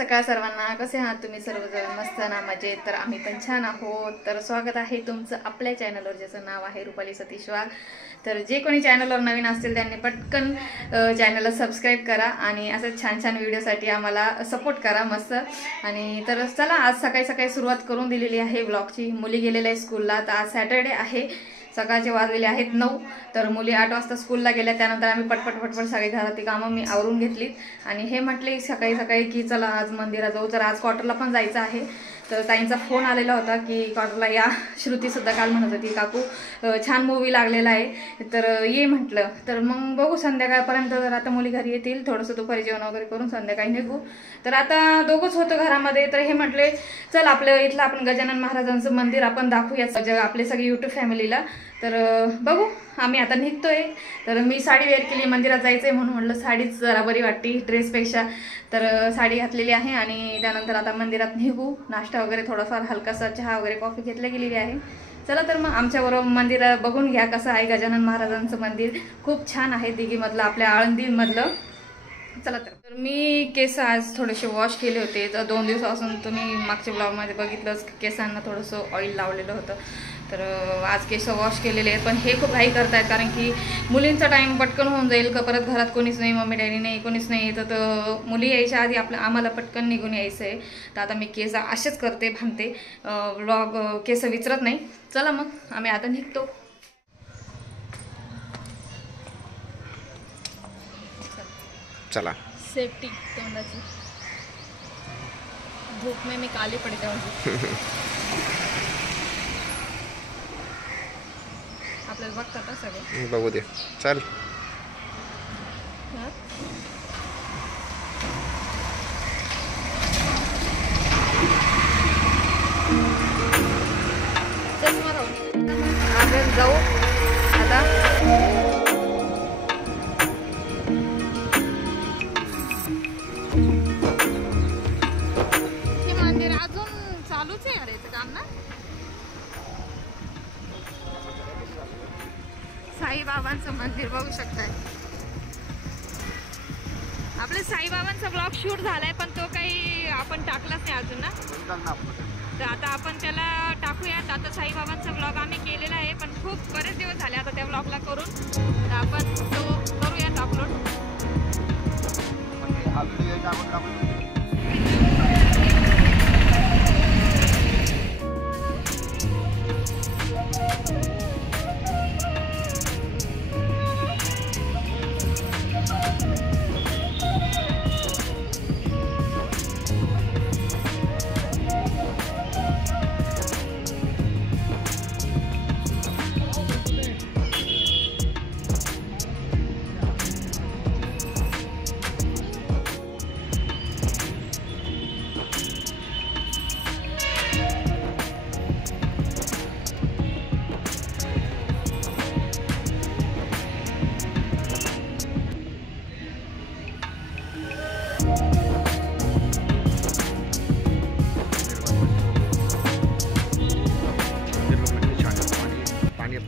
सकाळ सर्वांना. कसे आहात तुम्ही सर्वजण? मस्त ना, मजेत? तर आम्ही पण छान आहोत. तर स्वागत आहे तुमचं आपल्या चॅनलवर, ज्याचं नाव आहे रुपाली सतीश वाघ. तर जे कोणी चॅनलवर नवीन असतील त्यांनी पटकन चॅनलला सबस्क्राईब करा आणि असं छान छान व्हिडिओसाठी आम्हाला सपोर्ट करा मस्त. आणि तर चला, आज सकाळी सकाळी सुरुवात करून दिलेली आहे ब्लॉगची. मुली गेलेल्या आहे स्कूलला. तर आज सॅटर्डे आहे. सकाळचे वाजलेले आहेत 9. तर मुली 8 वाजता स्कूलला गेल्या. त्यानंतर आम्ही पटपट सगळी घरातली कामं मी आवरून घेतलीत आणि हे म्हटले सकाळी सकाळी की चला आज मंदिरात जाऊ. तर आज क्वार्टरला पण जायचं आहे. तर ताईंचा फोन आलेला होता की क्वार्टरला या. श्रुतीसुद्धा काल म्हणत होती काकू छान मूवी लागलेला आहे तर ये म्हटलं. तर मग बघू संध्याकाळपर्यंत. जर आता मुली घरी येतील, थोडंसं दुपारी जेवण वगैरे करून संध्याकाळी निघू. तर आता दोघंच होतो घरामध्ये. तर हे म्हटले चल आपलं इथलं आपण गजानन महाराजांचं मंदिर आपण दाखवूया आपले सगळे यूट्यूब फॅमिलीला. तर बघू आम्ही आता निघतोय. तर मी साडी वेअर केली, मंदिरात जायचंय म्हणून म्हटलं साडीच जरा बरी वाटते ड्रेसपेक्षा. तर साडी घातलेली आहे आणि त्यानंतर आता मंदिरात निघू. नाश्ता वगैरे थोडाफार हलकासा चहा वगैरे कॉफी घेतल्या गेलेली आहे. चला तर मग आमच्याबरोबर मंदिर बघून घ्या कसं आहे. गजानन महाराजांचं मंदिर खूप छान आहे, दिघीमधलं आपल्या आळंदीमधलं. चला तर मी केस आज थोडेसे वॉश केले होते. तर 2 दिवसापासून तुम्ही मागच्या ब्लॉगमध्ये बघितलंच केसांना थोडंसं ऑइल लावलेलं होतं. तर आज केस वॉश केलेले आहेत. पण हे खूप घाई करतायत कारण की मुलींचा टाईम पटकन होऊन जाईल का. परत घरात कोणीच नाही, मम्मी डॅडी नाही, कोणीच नाही. तर मुली यायच्या आधी आम्हाला पटकन निघून यायचं आहे. तर आता मी केस असेच करते, भांडते. ब्लॉग केस विचारत नाही. चला मग आम्ही आता निघतो. चला. सेफ्टी तोंडाची. धूप में मी काली पडते आपल्याला बघतात सगळे. बघू दे. चल. आपण जाऊ आता. हे मंदिर अजून चालूच आहे यार, याचं काम ना. साईबाबांचं मंदिर बघू शकताय. आपले साईबाबांचा ब्लॉग शूट झालाय पण तो काही आपण टाकलाच नाही अजून ना. तर आता आपण त्याला टाकूयात. आता साईबाबांचा ब्लॉग आम्ही केलेला आहे पण खूप बरेच दिवस झाले आता त्या ब्लॉगला करून. तर आपण तो करूयात अपलोड.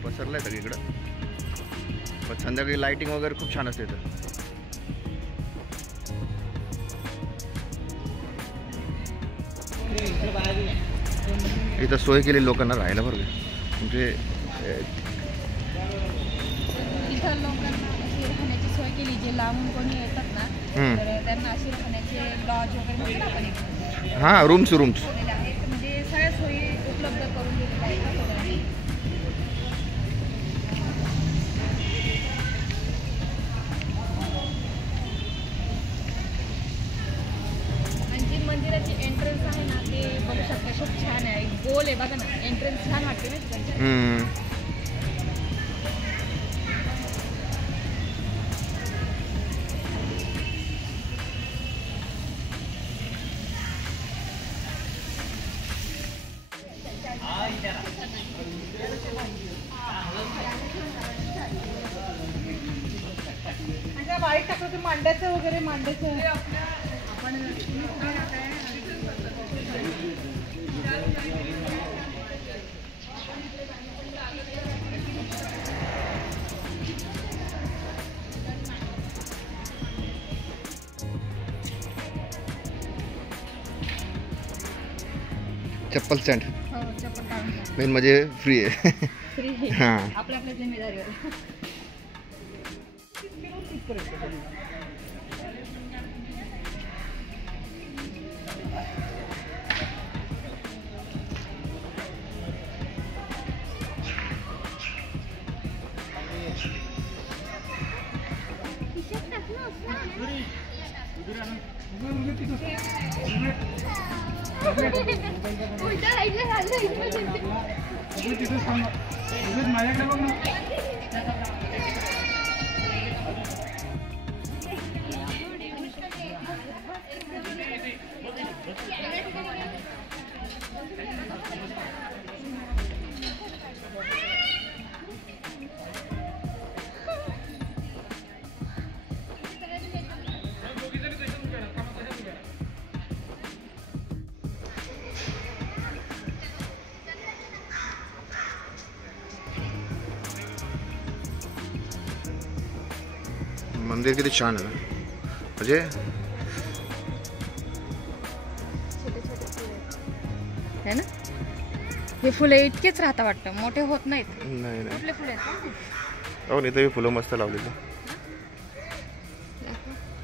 पसरलंय सगळीकडं. पण संध्याकाळी लाइटिंग वगैरे खूप छान असते. इथं सोय केली लोकांना राहायला बरं. म्हणजे इथं लोकांना अशी राहण्याची सोय केली. जे लांबून कोणी येतात ना तर त्यांना अशी राहण्याचे लॉज वगैरे. हां, रूम्स म्हणजे सगळ्या सोयी उपलब्ध करून दिलेल्या आहेत. मंदिराची एंट्रन्स आहे ना ते बघू शकता, खूप छान आहे. गोल आहे बघा ना, एंट्रन्स छान वाटते ना तिकडे. वाईट टाकलं मांड्याचं वगैरे मांड्याचं आपण चप्पल स्टँड हो चप्पल काढून घ्या. मेन म्हणजे फ्री आहे. फ्री आहे. हां आपल्या आपल्या जिम्मेदारीवर. मंदिर किती छान आहे ना. म्हणजे है ना. हे फुले इतकेच राहता वाटतं, मोठे होत नाहीत. नाही नाही कुठले फुले आहेत? हो नाही तर फुलं मस्त लावलेली.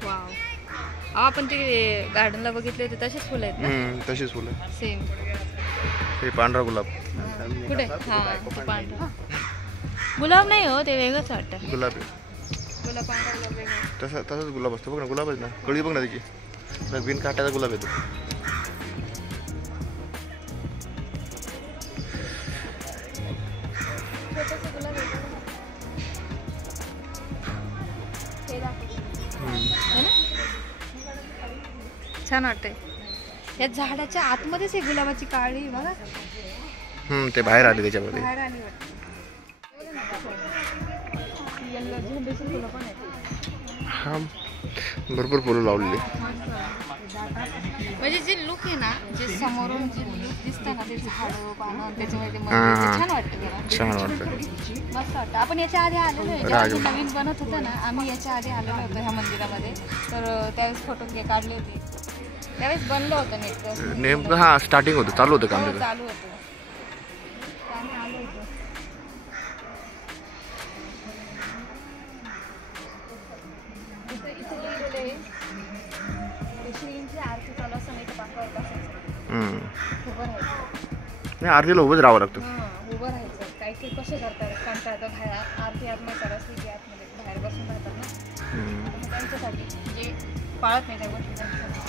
वाव. आपण ते गार्डनला बघितले होते तसेच फुलं आहेत ना. तशीच फुलं. सेम. हे पांढरा गुलाब. कुठे? हा तो पांढरा. गुलाब नाही हो, ते वेगळंच वाटतं. गुलाब आहे. गुलाब पांढरा गुलाब वेगळं. तसाच गुलाब असतो. बघ ना गुलाबच ना. कळी बघ ना त्याची. बिन काट्याचा गुलाब येतो. छोटंसं गुलाब आहे. हे दाखव. है ना. छान वाटतंय. या झाडाच्या आतमध्येच एक गुलाबाची काळी बघा. ते बाहेर आले त्याच्यामध्ये. बाहेर आली वाटतं. येल्लो झेंडूची फुलं पण आहेत. हा भरपूर फुलं लावलेली. म्हणजे जे लुक आहे ना, जे समोरून जे लुक दिसतं ना, ते झाडं पानं त्याच्यामध्ये मंदिर छान वाटतं जरा. छान वाटतं. मस्त वाटतं. आपण याच्या आधी आलेलो आहे, जेव्हा ते नवीन बनत होतं ना, आम्ही याच्या आधी आलेलो होतो ह्या मंदिरामध्ये. तर त्यावेळेस फोटो काढले होते. त्यावेळेस बनलं होतं नेटकं. नेमकं हा स्टार्टिंग होतं, चालू होतं काम. चालू होतं. आम्ही आलो होतो. इथे लिहिलेलं आहे, श्रींची आरती चालू असं नाही तर पाकावर बसायचं. उभं राहायचं. नाही आरतीला उभंच राहावं लागतं. उभं राहायचं. काही ते कसे करतात कंटाळतं बाहेर आरती आतमध्ये करायची की आतमध्ये बाहेर बसून राहतात ना. त्यांच्यासाठी जे पाळत नाही त्या गोष्टी त्यांच्यासाठी.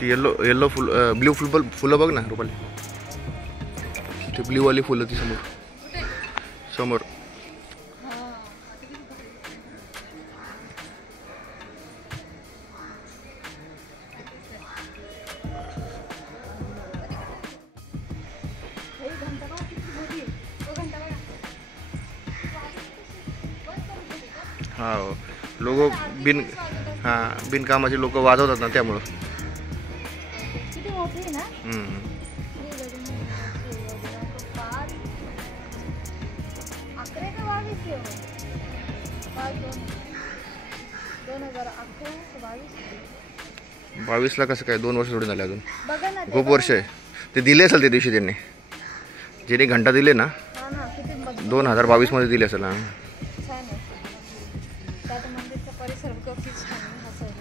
ती येल्लो फुल ब्ल्यू फुलं बघ ना रुपाली. ते ब्ल्यू वाली फुलं ती समोर. हा लोक बिनकामाचे लोक वाजवतात ना त्यामुळं. किती मोठी आहे ना. अकरा का 22 ला कसं काय 2 वर्ष सोडून झाले अजून. बघा ना. खूप वर्ष आहे. ते दिले असेल त्या दिवशी त्यांनी ज्याने घंटा दिले ना. 2022 मध्ये दिले असेल. छान आहे. त्यात मंदिरचा परिसर किती छान आहे. हा साईड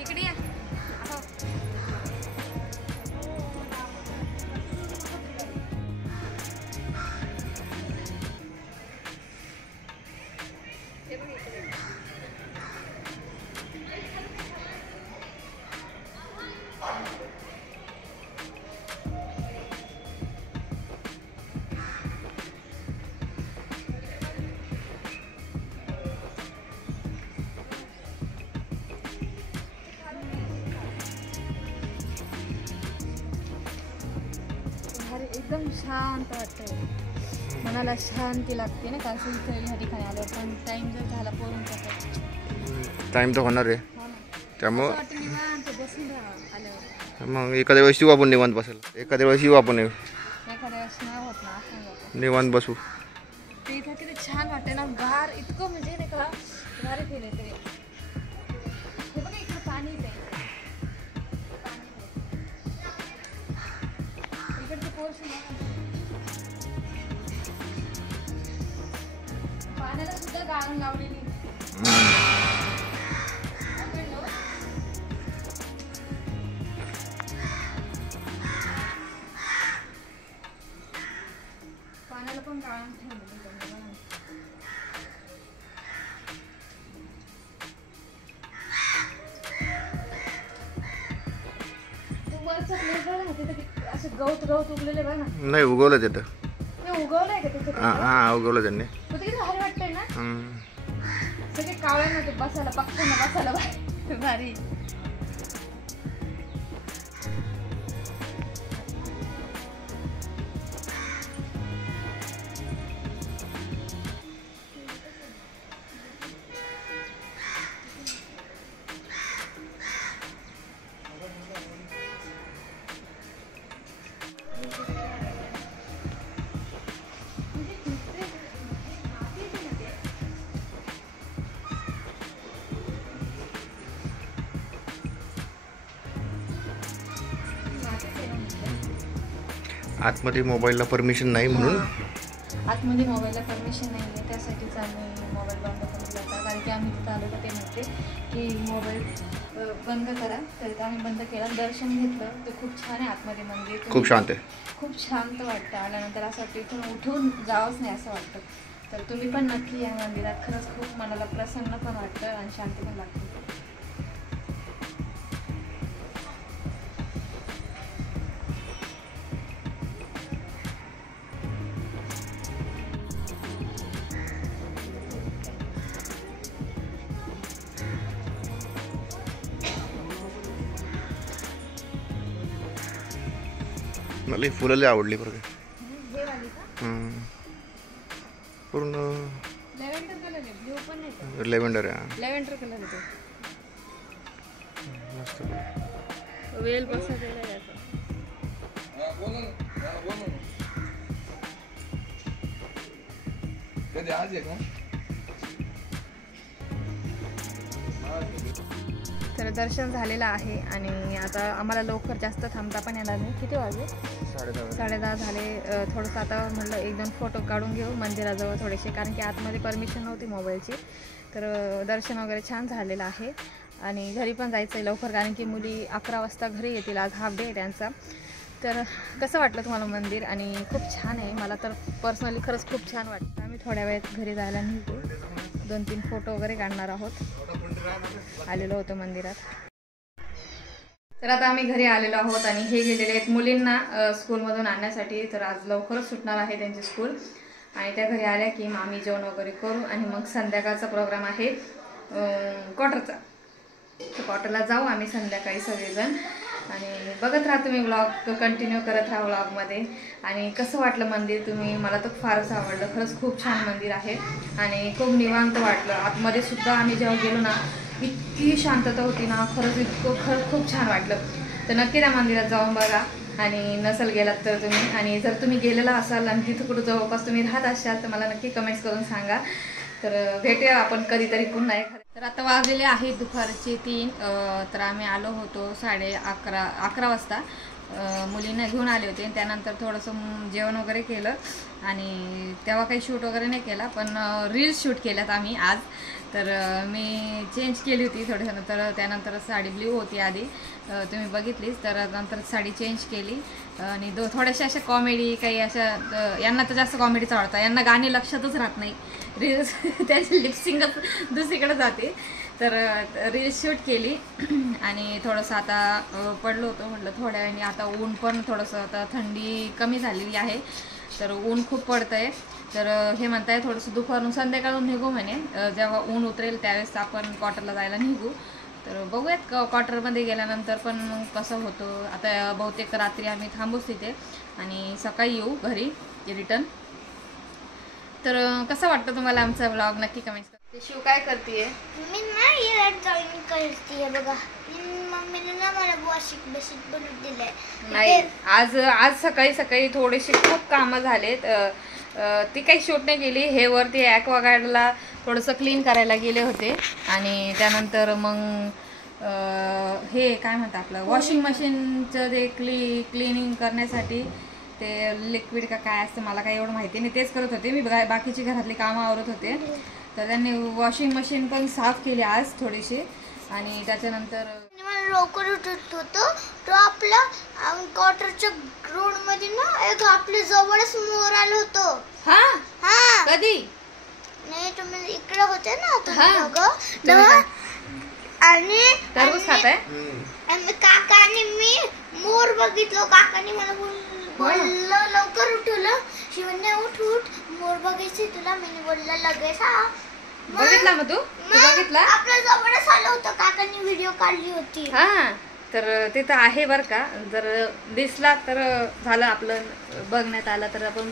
इकडे या. एकदम शांत वाटतंय. मनाला शांती लागते ना. कारण इथे ह्या ठिकाणी आल्यावर पण टाइम जर झाला पोरून टाइम तर होणार आहे. त्यामुळं बसून आल्यावर मग एखाद्या वेळेस येऊ आपण निवांत बसायला. एखाद्या वेळेस येऊ आपण. एखाद्या वेळेस नाही होत ना. निवांत बसू. ते इथं किती छान वाटते ना, गार इतकं म्हणजे नाही का भारी फील येते. हे बघा इकडे पाणी येते, इकडचे पोर्शन पाण्याला सुद्धा गाळण लावलेली. पाण्याला पण गाळण ठेवलेली त्यांनी. वरचं प्लेस बघा ना, तिथे असं गवत गवत उगलेले बघा ना. नाही उगवलं तिथं. ते उगवलंय का तिथे? हा उगवलं त्यांनी. मग ते किती भारी वाटतंय ना. सगळे कावळ्यांना ते बसायला पक्ष्यांना बसायला भारी. आतमध्ये मोबाईलला परमिशन नाही म्हणून. आतमध्ये मोबाईलला परमिशन नाही आहे, त्यासाठीच आम्ही मोबाईल बंद करून घेतला. कारण की आम्ही तिथं आलो तर ते म्हणते की मोबाईल बंद करा, तर आम्ही बंद केला. दर्शन घेतलं तर खूप छान आहे आतमध्ये मंदिर, खूप शांत आहे. खूप शांत वाटतं. आल्यानंतर असं वाटतं इथून उठून जावंच नाही असं वाटतं. तर तुम्ही पण नक्की या मंदिरात. खरंच खूप मनाला प्रसन्न पण वाटतं आणि शांती पण लागते. मला ही फुलं लई आवडली बरं का. हे वाली का? पूर्ण लेव्हेंडर कलर आहे, ब्ल्यू पण नाही. लेव्हेंडर आहे. लेव्हेंडर कलर आहे तो. मस्त. वेल बसा द्यायला जातो. कधी आज आहे का? तर दर्शन झालेलं आहे आणि आता आम्हाला लवकर जास्त थांबता पण येणार नाही. किती वाजले? 10:30 झाले. थोडंसं आता म्हटलं 1-2 फोटो काढून घेऊ मंदिराजवळ थोडेसे, कारण की आतमध्ये परमिशन नव्हती मोबाईलची. तर दर्शन वगैरे छान झालेलं आहे आणि घरी पण जायचं आहे लवकर, कारण की मुली 11 वाजता घरी येतील. आज हाफ डे आहे त्यांचा. तर कसं वाटलं तुम्हाला मंदिर? आणि खूप छान आहे, मला तर पर्सनली खरंच खूप छान वाटतं. आम्ही थोड्या वेळात घरी जायला निघू, 2-3 फोटो वगैरे काढणार आहोत. आलेलो होतो मंदिरात. तर आता आम्ही घरी आलेलो आहोत आणि हे गेलेले आहेत मुलींना स्कूलमधून आणण्यासाठी. तर आज लवकरच सुटणार आहे त्यांची स्कूल आणि त्या घरी आल्या की मग आम्ही जेवण वगैरे करू आणि मग संध्याकाळचा प्रोग्राम आहे क्वार्टरचा. तर क्वार्टरला जाऊ आम्ही संध्याकाळी सगळेजण. आणि बघत राहा तुम्ही व्लॉग, कंटिन्यू करत राहा व्लॉगमध्ये. आणि कसं वाटलं मंदिर तुम्ही? मला तर फारच आवडलं. खरंच खूप छान मंदिर आहे आणि खूप निवांत वाटलं. आतमध्ये सुद्धा आम्ही जेव्हा गेलो ना, इतकी शांतता होती ना, खरंच खूप छान वाटलं. तर नक्की त्या मंदिरात जाऊन बघा आणि नसेल गेलात तर तुम्ही. आणि जर तुम्ही गेलेला असाल आणि तिथं कुठं जवळपास तुम्ही राहत असाल तर मला नक्की कमेंट्स करून सांगा. तर भेटूया आपण कधीतरी पुन्हा एखाद्या. तर आता वाजलेले आहेत दुपारचे 3. तर आम्ही आलो होतो 11:30 वाजता. मुलींना घेऊन आले होते. त्यानंतर थोडंसं जेवण वगैरे केलं आणि तेव्हा काही शूट वगैरे नाही केला, पण रील्स शूट केल्यात आम्ही आज. तर मी चेंज केली होती थोडंसं. तर त्यानंतर साडी ब्ल्यू होती आधी, तुम्ही बघितलीच. तर नंतर साडी चेंज केली आणि थोड्याशा अशा कॉमेडी, काही अशा, यांना तर जास्त कॉमेडीच आवडतं. यांना गाणी लक्षातच राहत नाही, रील्स त्याची लिपसिंगच दुसरीकडे जाते. तर रील्स शूट केली आणि थोडंसं आता पडलो होतो. म्हटलं थोड्या वेळाने, आता ऊन पण थोडंसं, आता थंडी कमी झालेली आहे तर ऊन खूप पडतं आहे. तर हे म्हणताय थोडंसं दुपारून संध्याकाळून निघू म्हणे, जेव्हा ऊन उतरेल त्यावेळेस आपण क्वार्टरला जायला निघू. तर बघूयात क्वार्टरमध्ये गेल्यानंतर पण कसं होतं. आता बहुतेक रात्री आम्ही थांबूच तिथे आणि सकाळी येऊ घरी रिटर्न. तर कसं वाटतं तुम्हाला आमचा व्लॉग? नक्की कमेंट करा. शिव काय करतेय? मी ना याला ड्रॉइंग करते बघा. मम्मीने ना मला वॉशिंग मशीन बनवून दिलंय. नाही, आज सकाळी थोडेसे खूप कामं झालेत. ती काही शूट नाही केली. हे वरती ॲक्वागार्डला थोडंसं क्लीन करायला गेले होते आणि त्यानंतर मग हे काय म्हणतात आपलं वॉशिंग मशीनचं ते क्लिनिंग करण्यासाठी ते लिक्विड का काय असतं मला काही एवढं माहिती नाही, तेच करत होते. मी बाकीची घरातली कामं आवरत होते. तर त्यांनी वॉशिंग मशीन पण साफ केली आज थोडीशी आणि त्याच्यानंतर मला लवकर उठत होतो तो आपला क्वार्टरच्या ग्राउंड मध्ये ना एक आपल्या जवळच मोर आलो होतो. हा हा कधी नाही तुम्ही इकडे होते ना हा. तेव्हा आणि टरबूज खाताय? आणि काकाने मी मोर बघितलो. काकाने मला बोललं लवकर उठवलं. शिवण्य उठ उठ मोर बघायचे तुला. मी बोललं लगेच हा. बघितला मग तू बघितला? आपल्या जवळच आलं होतं. काकाने व्हिडिओ काढली होती. हा तर ते तर आहे बरं का. जर दिसला तर झालं आपलं बघण्यात आलं तर आपण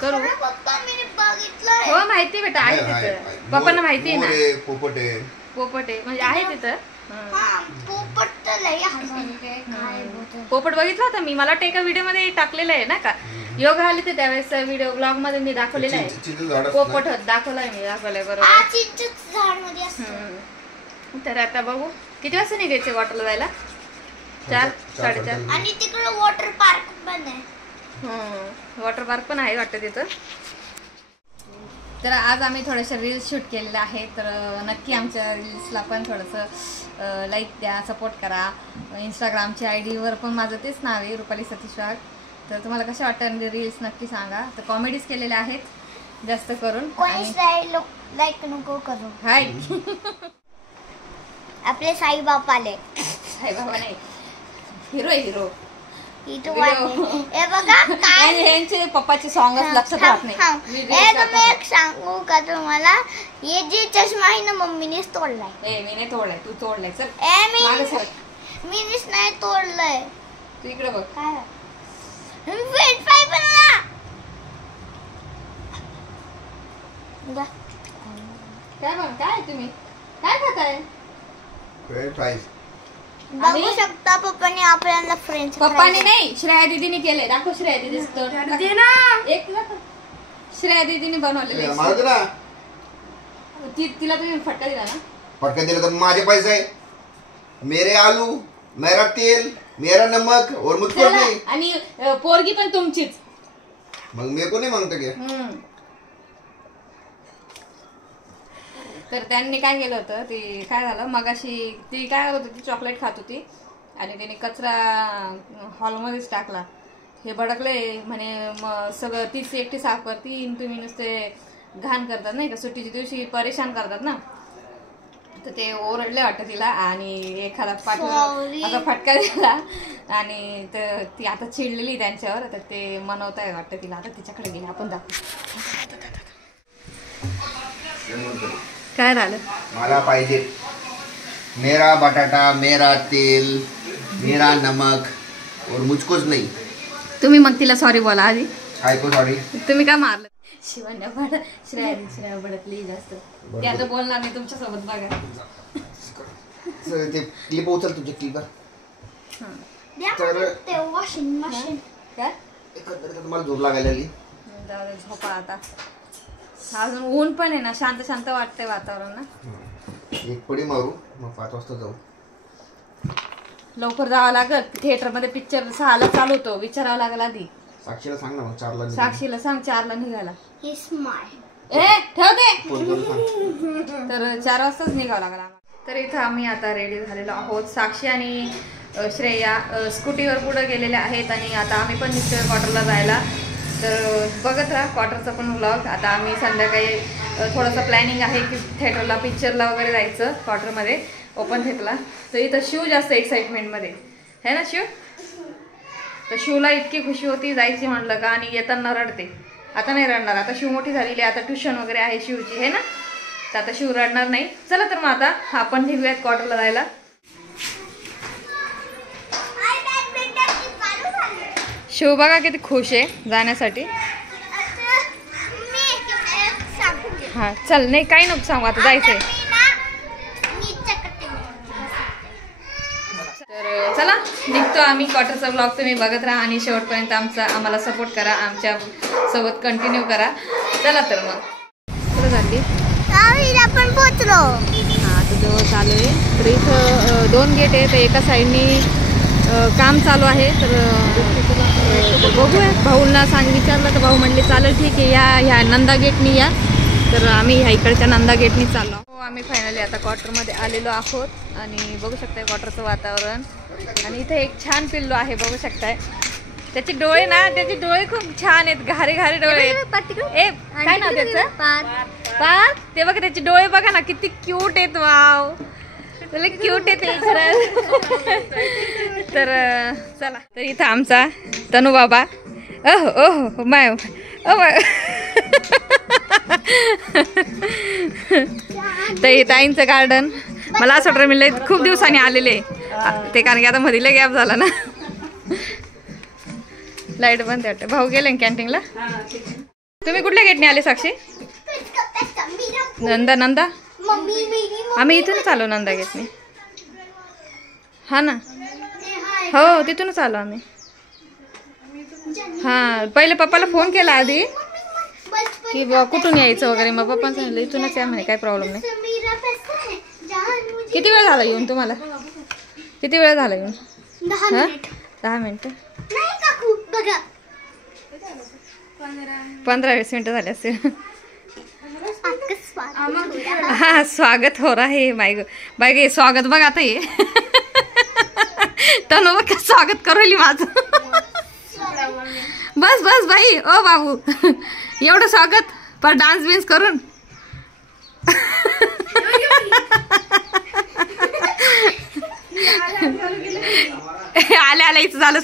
करू. पप्पा मी बघितलंय. हो माहिती बेटा आहे तिथं. पप्पांना माहिती आहे ना. पोपट आहे. पोपट आहे म्हणजे आहे तिथं. हा पोपट तर लय काय पोपट बघितला होता मी. मला वाटतं एका व्हिडिओ मध्ये टाकलेलं आहे ना का योग आले ते त्यावेळेस व्हिडिओ ब्लॉग मध्ये मी दाखवलेला आहे. पोपट दाखवलाय मी दाखवलाय बरोबर. हा चिंचेचं झाड मध्ये असतं. तर आता बघू किती वाजता निघायचे वॉटरला जायला. 4 4:30. आणि तिकडे वॉटर पार्क पण आहे. वॉटर पार्क पण आहे वाटतं तिथं. तर आज आम्ही थोडेसे रील्स शूट केलेले आहे. तर नक्की आमच्या रील्सला पण थोडंसं लाईक द्या, सपोर्ट करा. इंस्टाग्रामच्या ID वर पण माझं तेच नाव आहे रुपाली सतीश वाघ. तर तुम्हाला कशा वाटतं रील्स नक्की सांगा. तर कॉमेडीज केलेल्या आहेत जास्त करून. कोणीच लाईक नको करू. हाय आपले साईबाबा आले. साईबाबा नाही हिरो आहे हिरो. हे बघा काय यांचे पप्पाचे सॉंगच लक्षात राहत नाही. हे तुम्ही एक सांगू का तुम्हाला. हे जे चष्मा आहे ना मम्मीनेच तोडलाय. मी नाही तोडलाय तू तोडलाय. चल ए मीनेच नाही तोडलाय. तू इकडे बघ. काय फ्रेंच फ्राय बनवला. काय बघ काय तुम्ही काय खाताय. बघू शकता पप्पाने आपल्याला फ्रेंच. पप्पाने नाही श्रेया दीदीने केलंय. दाखव श्रेया दीदी ना. एक श्रेया दीदीने बनवलेलं. तिला तुम्ही फटका दिला ना. फटका दिला तर माझे पैसे आहे. मेरे आलू मेरा तेल मेरा नमक और मुझको नहीं. आणि पोरगी पण तुमचीच. मग मेरे को नहीं मांगता क्या. तर त्यांनी काय केलं होतं ते काय झालं मगाशी ती काय होत होती चॉकलेट खात होती आणि तिने कचरा हॉलमध्येच टाकला. हे भडकले म्हणे सगळं तीच एकटी साफ करती. तुम्ही नुसते घाण करतात नाही का. सुट्टीच्या दिवशी परेशान करतात ना. तर ते ओरडले वाटतं तिला आणि एखादा असा फटका दिला आणि ती आता चिडलेली त्यांच्यावर. तर ते मनवताय वाटतं तिला. आता तिच्याकडे गेले आपण दाखवू काय झालं. मला पाहिजे मेरा बटाटा मेरा तेल मेरा नमक और मुझकोच नहीं. तुम्ही मग तिला सॉरी बोला आधी. काय को सॉरी. तुम्ही काय मारलं. शिवण्या श्रेया भडकली जास्त. ते आता बोलणार नाही तुमच्यासोबत. बघा ते क्लिप उचल तुझे क्लिप. तर ते वॉशिंग मशीन काय एकंदरीत तुम्हाला झोप लागायला लागली. झोपा आता. अजून ऊन पण आहे ना. शांत शांत वाटतंय वातावरण ना. एक पडी मारू मग 5 वाजता जाऊ. लवकर जावं लागत. थिएटर मध्ये पिक्चर 6ला चालू होतो. विचारावं लागेल आधी. साक्षीला सांग ना मग 4ला. साक्षीला सांग 4ला निघायला. हे स्मार्ट ए ठेवते. तर 4 वाजताच निघावं लागला आम्हाला. तर इथं आम्ही आता रेडी झालेलो आहोत. साक्षी आणि श्रेया स्कूटीवर पुढे गेलेल्या आहेत आणि आता आम्ही पण निघतोय क्वार्टरला जायला. तर बघत राहा क्वार्टरचा पण व्लॉग. आता आम्ही संध्याकाळी थोडंसं प्लॅनिंग आहे की थिएटरला पिक्चरला वगैरे जायचं क्वार्टरमध्ये ओपन थिएटरला. तर इथं शिव जास्त एक्साइटमेंटमध्ये है ना शिव. तर शिवला इतकी खुशी होती जायची म्हणलं का आणि येताना रडते. आता नाही रडणार. आता शिव मोठी झालेली आहे. आता ट्युशन वगैरे आहे शिवची है ना. तर आता शिव रडणार नाही. चला तर मग आता आपण निघूयात क्वार्टरला जायला. शिव बघा किती खुश आहे जाण्यासाठी. हा चल. नाही काही नको सांगू आता जायचंय. तर चला निघतो आम्ही. क्वार्टरचा ब्लॉग तुम्ही बघत राहा आणि शेवटपर्यंत आम्हाला सपोर्ट करा, आमच्या सोबत कंटिन्यू करा. चला तर मग कुठं झाली आपण पोचलो. हां आता जवळ चालू आहे. तर इथं 2 गेट आहेत. एका साईडनी काम चालू आहे. तर बघूया. भाऊंना विचारलं तर भाऊ म्हणले चालेल ठीक आहे, या ह्या नंदा गेटनी या. तर आम्ही ह्या इकडच्या नंदा गेटनी चाललो. हो आम्ही फायनली आता क्वार्टरमध्ये आलेलो आहोत आणि बघू शकताय क्वार्टरचं वातावरण. आणि इथे एक छान पिल्लू आहे बघू शकताय. त्याचे डोळे ना, त्याचे डोळे खूप छान आहेत, घारे घारे डोळे आहेत. ए काय नाव त्याचं? पार्थ. ते बघा त्याचे डोळे बघा ना किती क्यूट आहेत. वाव क्यूट आहे ते खरं. तर चला. तर इथं आमचा तनू बाबा. ओह ओह माय ओ माय. तर हे ताईंचं गार्डन. मला असं वाटतं मी खूप दिवसांनी आलेले ते, कारण की आता मध्ये गॅप झाला ना. लाईट बंद वाटते. भाऊ गेले कॅन्टीनला. तुम्ही कुठल्या गेटने आले साक्षी? नंदा. आम्ही इथूनच आलो नंदा गेटने. हा ना, हो तिथूनच आलो आम्ही. हा पहिले पप्पाला फोन केला आधी की कुठून यायचं वगैरे, मग पप्पा सांगितलं इथूनच या म्हणे, काही प्रॉब्लेम नाही. किती वेळ झाला येऊन तुम्हाला? किती वेळ झाला येऊन? 10 मिनिटं. 15-20 मिनिटं झाले असतील. हा स्वागत हो रहा है. बाय स्वागत बघ आता ये. तनु बघ स्वागत करू माझं. बस बस बाई. ओ बाबू एवढं स्वागत पर डान्स बिन्स करून. आल्या इथं झालं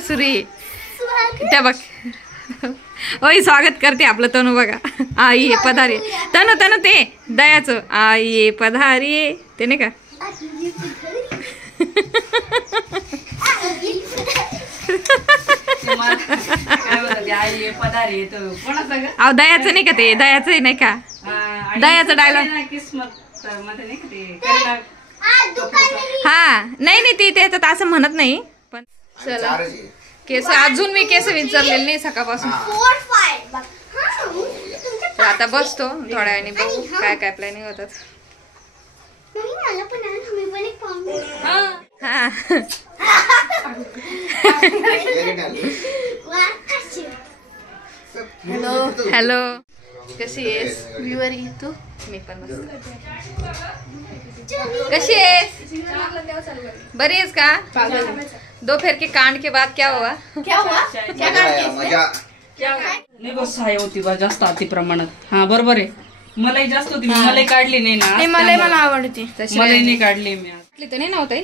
सुरू ये. त्या बघ ओय स्वागत करते आपलं तनु बघा. आई ये पधारे. तनु ते दयाचं आई ये पधारे ते नाही का. अहो दयाचं नाही का ते, दयाचं नाही का, दयाचं डायलॉग. हा नाही ते त्याच्यात असं म्हणत नाही. पण चला केस अजून मी केस विचारलेले नाही सकाळपासून. आता बसतो थोड्या वेळाने, बघू काय काय प्लॅनिंग होतात. हॅलो कशी आहेस? तू? मी पण मस्त. कशी आहेस? बरी आहेस का? दोपहर के कांड के बाद क्या हुआ? नाही बस हाय होती बा जास्त अति प्रमाणात. हा बरोबर आहे. मलाई जास्त होती, मलाई काढली नाही ना. मला आवडते. मलाई नाही काढली मी. तर नाही नव्हतं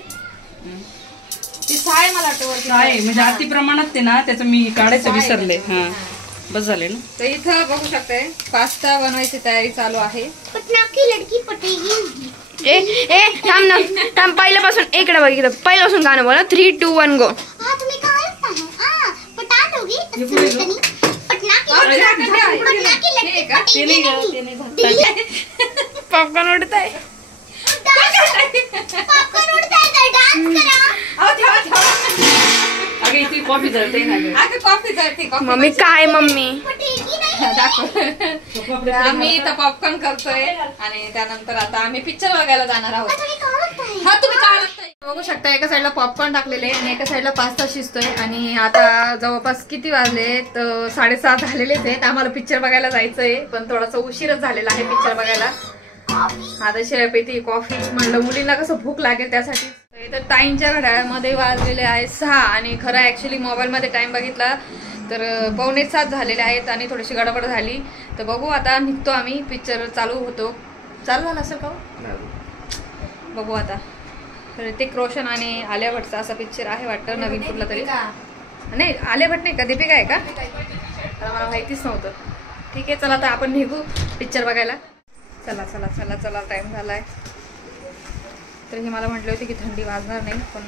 ती साय मला वाटतं आहे म्हणजे अति प्रमाणात ते ना, त्याचं मी काढायचं विसरले. हा बस झाले ना. तर इथं बघू शकते पास्ता बनवायची तयारी चालू आहे. थांब पहिल्यापासून इकडे बघितलं. पहिल्यापासून गाणं बोला. 3, 2, 1 गो. पॉपकॉर्न उडत आहे. कॉफी जळते मम्मी काय मम्मी आम्ही इथं पॉपकॉर्न करतोय आणि त्यानंतर आता आम्ही पिक्चर बघायला जाणार आहोत. हा तुम्ही काय बघू शकता एका साईडला पॉपकॉर्न टाकलेले आणि एका साईडला पास्ता शिजतोय. आणि आता जवळपास किती वाजले तर 7:30 झालेलेच आहेत. आम्हाला पिक्चर बघायला जायचंय पण थोडासा उशीरच झालेला आहे पिक्चर बघायला. आता शेळ पेती कॉफी म्हणलं मुलींना कसं भूक लागेल त्यासाठी. तर ताईंच्या घड्याळामध्ये वाजलेले आहे 6 आणि खरं ऍक्च्युली मोबाईलमध्ये टाइम बघितला तर 6:45 झालेले आहेत आणि थोडीशी गडबड झाली. तर बघू आता निघतो आम्ही. पिक्चर चालू झाला असेल का बघू आता. ऋतिक रोशन आणि आलिया भट्टचा असा पिक्चर आहे वाटतं नवीन कुठला तरी. नाही आलिया भट्ट नाही का, दीपिका आहे का? मला माहितीच नव्हतं. ठीक आहे चला आता आपण निघू पिक्चर बघायला. चला चला चला चला टाइम झालाय. तर हे मला म्हटले होते की थंडी वाजणार नाही पण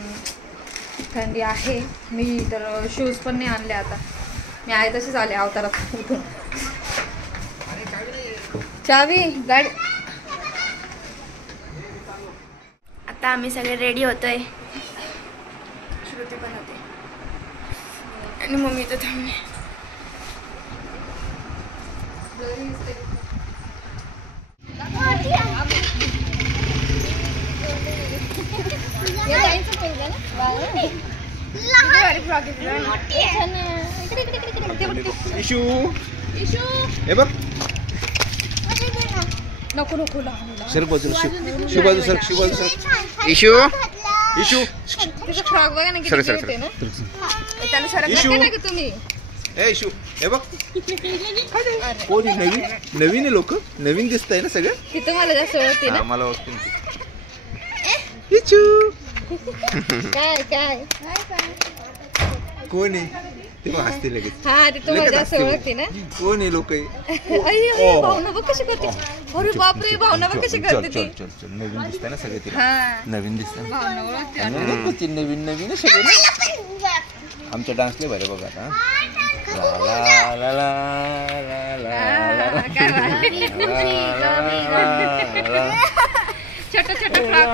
थंडी आहे. मी तर शूज पण नाही आणले. आता मी आहे तसेच आले अवतारात उठून. चावी गाडी. आता आम्ही सगळे रेडी होतोय. श्रुती पण होते आणि मम्मी तर थांबणे. इशू हे बघ नको नको सर बाजूला शिव बाजू सर शिव बाजू सर इशू इशू तिचं फ्रॉक बघा ना सर किती सर cute आहे सर ना. त्याला सरक इशू. नाही का तुम्ही? ए इशू हे बघ कोणी नवीन नवीन आहे लोक नवीन दिसत आहे ना सगळं ती तुम्हाला जास्त ओळखते ना. मला ओळखते इशू काय काय कोण आहे ते पण हसते लगेच हा ते तुम्हाला जास्त ओळखते ना. कोण आहे लोक भावना बघ कशी करते. अरे बापरे भावना बघ कशी करते ती. चल नवीन दिसतंय ना सगळे तिला हा नवीन दिसतंय भावना ओळखते. आणि नवीन नवीन आहे सगळे आमच्या डान्सले बरे बघा आता ला ला ला ला ला काय छोटा छोटा फ्रॉक.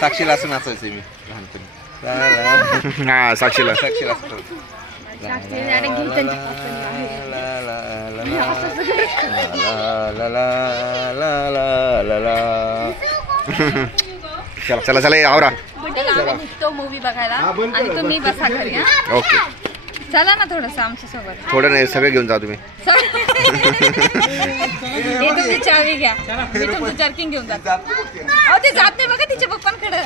साक्षीला असं नाचायचं मी लहानपणी हा साक्षीला साक्षीला असं चला चला चला आवरा तो मूवी बघायला आणि तुम्ही बसा घरी. हा ओके चला ना थोडस आमच्या सोबत. थोडं नाही सगळे घेऊन जा तुम्ही हे तुमची चावी घ्या मी तुमचं जर्किंग घेऊन जाते. अहो ते जात नाही बघा तिच्या पप्पांकडे.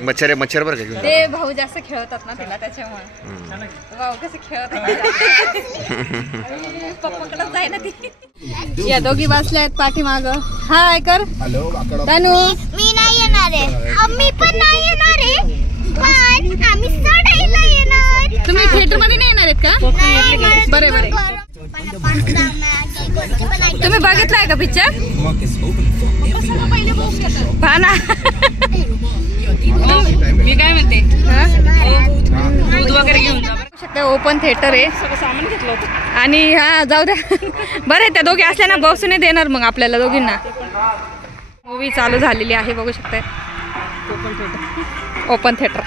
मच्छर आहे मच्छर बरं का घेऊन ते भाऊ जास्त खेळवतात ना तिला त्याच्यामुळे. भाऊ कसं खेळवतात पप्पाकडे जाय ना ती. या दोघी बसल्या आहेत पाठीमाग. हाय कर तनू. मी नाही येणार आहे. मी पण नाही येणार आहे. पण आम्ही चढायला येणार. तुम्ही थिएटर मध्ये नाही येणार आहेत का? बरे बरे. तुम्ही बघितलाय का पिक्चर? पहा ना. मी काय म्हणते दूध वगैरे घेऊन जा. ओपन थिएटर आहे सगळं सामान घेतलं होतं. आणि हा जाऊ द्या. बरं त्या दोघी असल्या ना बसू नाही देणार मग आपल्याला दोघींना. मूवी चालू झालेली आहे बघू शकताय. ओपन थिएटर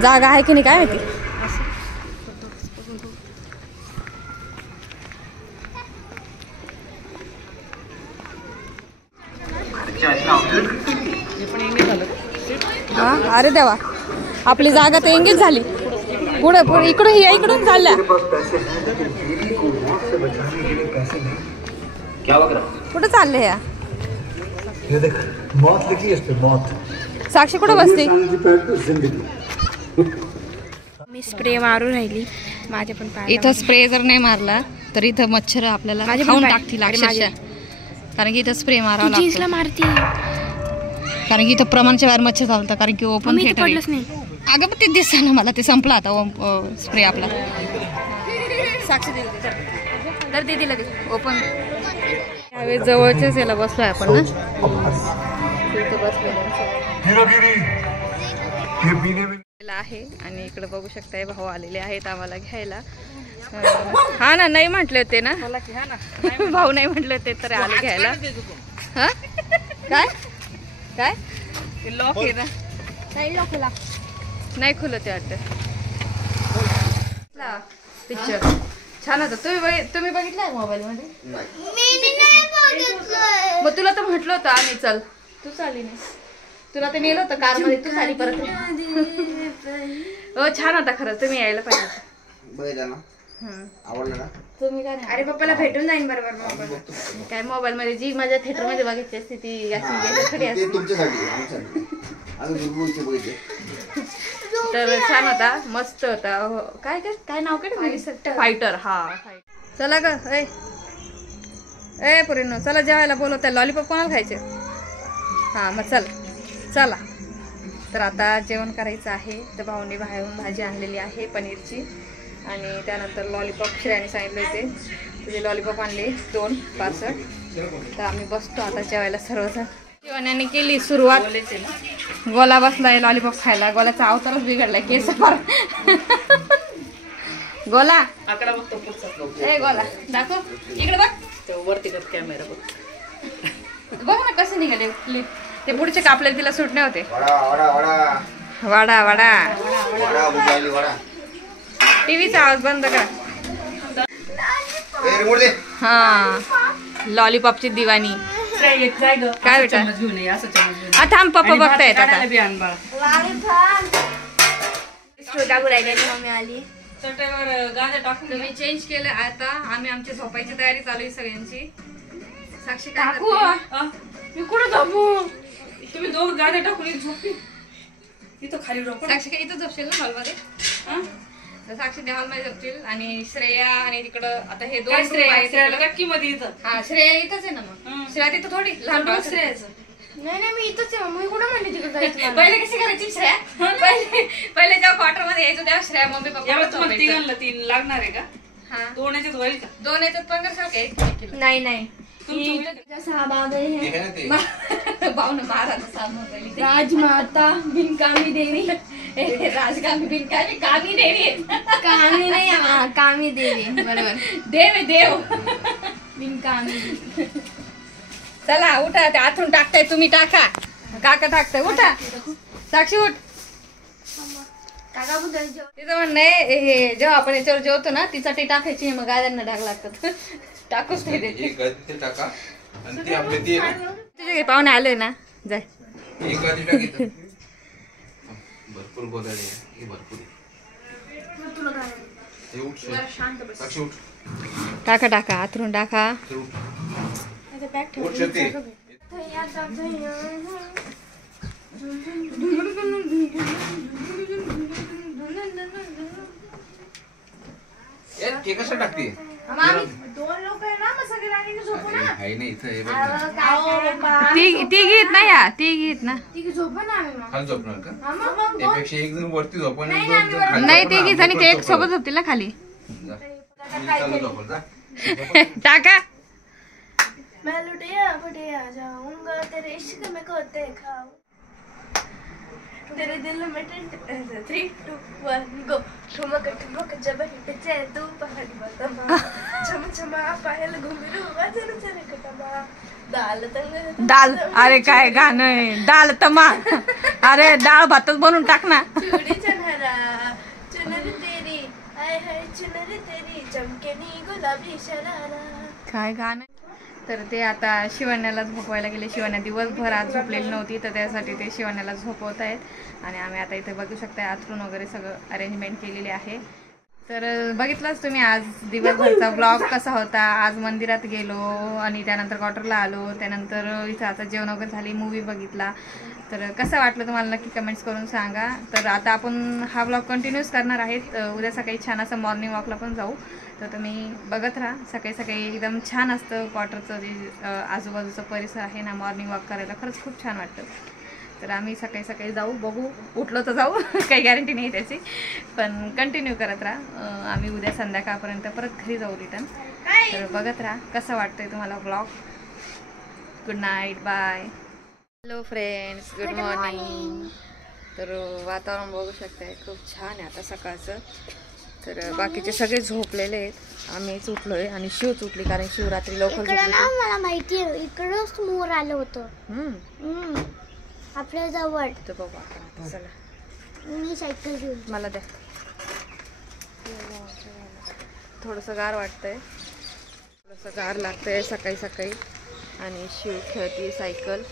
जागा आहे की नाही काय माहिती. हा अरे देवा आपली जागा तर एंगेज झाली. पुढे पुढे इकडून इकडून चालल्या. कुठे चालले ह्या? साक्षी कुठे बसते? मी स्प्रे मारून राहिली माझ्या पण पायाला. इथं स्प्रे जर नाही मारला तर इथं मच्छर आपल्याला खाऊन टाकतील अक्षरशः. कारण की इथं स्प्रे मारावा जीन्सला लागतो. मारती कारण की इथं प्रमाणच्या बाहेर मच्छर चालतं. कारण की ओपन थिएटर पडलंच नाही. अगं पण ते दिसतं ना मला. ते संपला आता स्प्रे आपला. साक्षी तर ते दिलं ओपन. त्यावेळेस जवळच्याच याला बसलोय आपण ना. तिथं बसलेलं आहे आणि इकडे बघू शकताय भाऊ आलेले आहेत आम्हाला घ्यायला. हा ना नाही म्हटले होते ना भाऊ नाही म्हटले होते तर आले घ्यायला. हा काय काय लॉक आहे ना. नाही खुलत वाटतं. पिक्चर छान होता. तुम्ही बघितलाय मोबाईल मध्ये? मग तुला तर म्हटलं होतं आम्ही चल तू चाली नाही. तुला तर नेलं होतं कार मध्ये तू चाली परत. हो छान होता खरंच. तुम्ही यायला पाहिजे. आवडलं ना तुम्ही काय नाही. अरे पप्पाला भेटून जाईन बरोबर. काय मोबाईल मध्ये जी माझ्या थिएटर मध्ये बघायची असते ती थोडी असते. तर छान होता मस्त होता. काय काय काय नाव काय फायटर. हा चला ग ए पुरीनो चला जेवायला बोलवताय. लॉलीपॉप कोणाला खायचे? हा मग चला. तर आता जेवण करायचं आहे. तर भाऊनी बाहेरून भाजी आणलेली आहे पनीरची आणि त्यानंतर लॉलीपॉप श्रेयाने सांगितले होते तुझे लॉलीपॉप आणले 2 पार्सल. तर आम्ही बसतो आता जेवायला सर्वजण. शिवान्याने केली सुरुवात. गोला बसलाय लॉलीपॉप खायला. गोल्याचा अवतारच बिघडलाय केस फार. गोला आकडा बघतो पुढचा ए गोला दाखव इकडे बघ तो वरती कर कॅमेरा बघ बघ ना कसे निघाले क्लिप ते पुढचे कापलेले तिला सूट नाही होते वडा वडा वाडा वाडा वडा बुजाली वडा टीव्हीचा आवाज बंद करा ए रिमोट दे हा लॉलीपॉपची दिवाणी जाय ग काय असं बेटा? चम्मच घेऊन ये असं चम्मच घेऊन ये. आ थांब पप्पा आणि भात बघतायत आता काढायला बी आण बाळा. टाकू राहिली मम्मी आली चटईवर गाजर टाकून तुम्ही चेंज केलं आता आम्ही आमची झोपायची तयारी चालू आहे सगळ्यांची साक्षी काय टाकू करते? मी कुठं झोपू तुम्ही दोघं गाजर टाकून एक झोपी इथं खाली डोकं साक्षी काय इथं झोपशील ना हॉलमध्ये हा? तर साक्षी त्या हॉलमध्ये झोपतील आणि श्रेया आणि तिकडं आता हे दोन काय room श्रेय आहेत श्रेयाला तिकडं. नक्की मध्ये इथं हा श्रेया इथंच आहे ना मग श्रेया तिथं थोडी लहान कुठं बाळ श्रेयाचं नाही मी इथंच आहे मम्मी कुठं म्हणली तिकडे जायचं पहिले कशी करायची श्रेया पहिले जेव्हा क्वार्टर मध्ये यायचो तेव्हा श्रेया मम्मी पप्पा यावेळेस तुम्हाला तिघांना तीन लागणार आहे का हा दोन याच्यात होईल का दोन याच्यात पंगरसारखं एक नाही नाही तुमचं होईल? सहा बाग आहे पाहुणं महाराज सामोर राजमाता बिनकामी देवी राजकामी बिन काय कामी देवी कामी नाही कामी देवी बरोबर देव आहे, देव बिनकामी चला उठा ते आथरून टाकताय तुम्ही टाका काका टाकताय उठा साक्षी उठ टाका बुद्धाची तिचं म्हणणं आहे हे जेव्हा आपण याच्यावर जेवतो ना ती चटई टाकायची मग गाड्यांना डाग लागतात टाकूच नाही देत एक गादी ते टाका आणि ती आपली ती आहे ना, तुझे काही पाहुणे आले ना जाय एक गादी टाकी भरपूर गोदाडी आहे. हे भरपूर आहे. हे उठ शे. साक्षी उठ टाका टाका आथरून टाका ते उठ उठ शे. ए, ते कसं टाकते दोन लोक आहे ना मग सगळे राणीने झोपू ना आहे ना इथं हे बघ ना. ती गीत ना या ती गीत ना ती झोपा ना आम्ही मग खाली झोपणार का हा, मग त्यापेक्षा एक जण वरती झोप आणि दोन जण खाली नाही झोपणार. ती गीत आणि ते एक झोपणार. सोबत होतील ना खाली जा. मी चालू झोपल, जा. टाका मैं लुटिया फटिया जाऊंगा तेरे इश्क में को देखाऊं तेरे दिल में 3 2 1 गो ठुमक ठुमक जब हिट जाए तू पहाड़ी बतमा छम छमा पायल घुंघरू वाजन चर कटमा दाल तंग दाल अरे काय गाणं आहे दाल तमा अरे डाळ भातच बनवून टाक ना चूड़ी चनहरा चुनरी तेरी हाय हाय चुनरी तेरी चमकेनी गुलाबी शरारा काय गाणं आहे? तर ते आता शिवण्याला झोपवायला गेले शिवण्या दिवसभर आज झोपलेली नव्हती तर त्यासाठी ते शिवण्याला झोपवत आहेत आणि आम्ही आता इथे बघू शकता आथरून वगैरे सगळं अरेंजमेंट केलेली आहे तर बघितलंच तुम्ही आज दिवसभरचा ब्लॉग कसा होता आज मंदिरात गेलो आणि त्यानंतर क्वार्टरला आलो त्यानंतर इथं आता जेवण वगैरे झाली मूवी बघितला तर कसं वाटलं तुम्हाला नक्की कमेंट्स करून सांगा तर आता आपण हा ब्लॉग कंटिन्यूच करणार आहेत उद्या सकाळी छान असं मॉर्निंग वॉकला पण जाऊ तर तुम्ही बघत राहा सकाळी सकाळी एकदम छान असतं क्वार्टरचं जे आजूबाजूचा परिसर आहे ना मॉर्निंग वॉक करायला खरंच खूप छान वाटतं तर आम्ही सकाळी सकाळी जाऊ बघू उठलो तर जाऊ काही गॅरंटी नाही त्याची पण कंटिन्यू करत राहा आम्ही उद्या संध्याकाळपर्यंत परत घरी जाऊ रिटर्न तर बघत राहा कसं वाटतंय तुम्हाला blog good night bye hello friends good morning तर वातावरण बघू शकताय खूप छान आहे आता सकाळचं तर बाकीचे सगळे झोपलेले आहेत आम्हीच उठलोय आणि शिवच उठली कारण शिवरात्री लवकर इकडं झोपली ना मला माहिती आहे इकडंच मोर आलं होतं हम्म. आपल्या जवळ तर बघू आपण आता चला मी सायकल घेऊन मला द्या थोडंसं गार वाटतंय थोडंसं गार लागतंय सकाळी सकाळी आणि शिव खेळते सायकल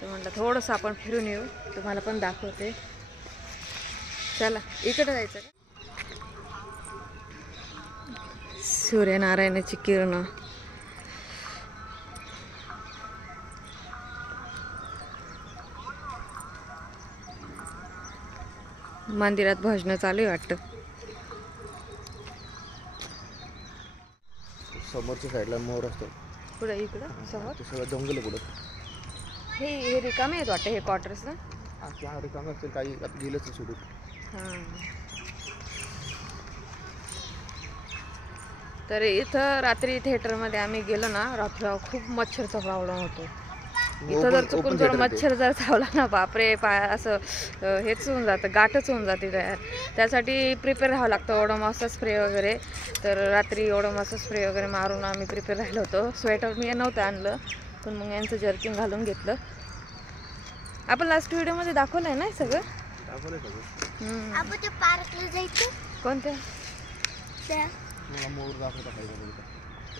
तर म्हटलं थोडंसं आपण फिरून येऊ तुम्हाला पण दाखवते चला इकडे जायचं का सूर्यनारायणाची किरण मंदिरात भजन चालू आहे वाटतं समोरच्या साईडला मोर असतो पुढे इकडं समोर ते सगळं जंगल आहे पुढं हे रिकामे आहेत वाटतं हे क्वार्टर्स ना त्या रिकामं असेल काही आता गेलंच सोडून हां तर इथं रात्री थिएटरमध्ये आम्ही गेलो ना रात्री खूप मच्छरचा प्रॉब्लेम होतो इथं जर चुकून जर मच्छर जर चावला ना बापरे पाय असं हेच होऊन जातं, गाठच होऊन जाते तयार. त्यासाठी प्रिपेअर राहावं लागतं, ओडोमॉसचा स्प्रे वगैरे. तर रात्री ओडोमॉसचा स्प्रे वगैरे मारून आम्ही प्रिपेअर राहिलो होतो. स्वेटर मी नव्हतं आणलं, पण मग यांचं जर्किंग घालून घेतलं. आपण लास्ट व्हिडिओमध्ये दाखवलं आहे ना सगळं. आपण ते पार्कला जायचं. कोणत्या त्या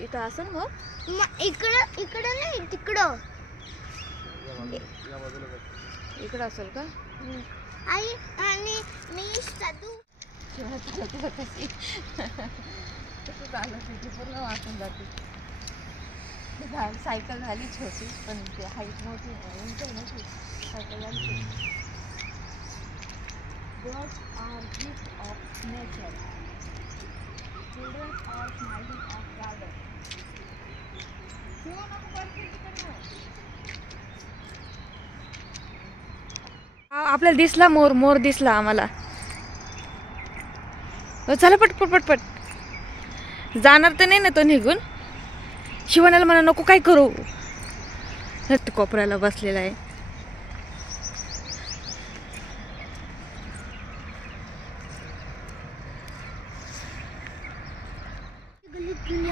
इथं असं मग इकडं इकडं नाही तिकडं. इकडं असेल का? आई आणि मी साधू पूर्ण वाचून जाते. सायकल झाली छोटी, पण ते हाईट मोठी उंच नव्हती. सायकल झाली. Birds are gift of nature. Children are smiling of garden. आपल्याला दिसला मोर. मोर दिसला आम्हाला. चला पटपट पटपट. जाणार तर नाही ना तो निघून. शिवानाला म्हणा नको काय करू. कोपऱ्याला बसलेला आहे.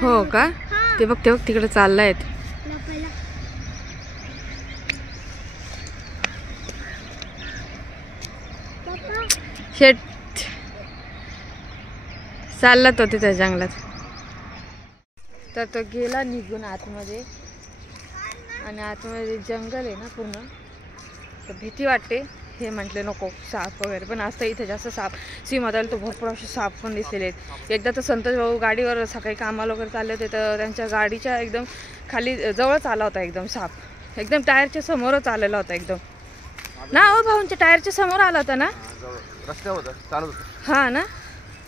हो का? ते बघ तिकडे चाललायत. शेट चालला तो तिथे जंगलात. तर तो गेला निघून आतमध्ये. आणि आतमध्ये जंगल आहे ना पूर्ण, तर भीती वाटते. हे म्हटले नको साप वगैरे, पण असतं इथे जास्त साप. सीमाताला तो भरपूर असे साप पण दिसलेले आहेत. एकदा तर संतोष भाऊ गाडीवर सकाळी कामाला वगैरे चालले होते, तर त्यांच्या गाडीच्या एकदम खाली जवळच आला होता एकदम साप. एकदम टायरच्या समोरच आलेला होता एकदम ना. हो भाऊंच्या टायरच्या समोर आला होता ना. रस्त्यावर होता, चालत होता. हा ना.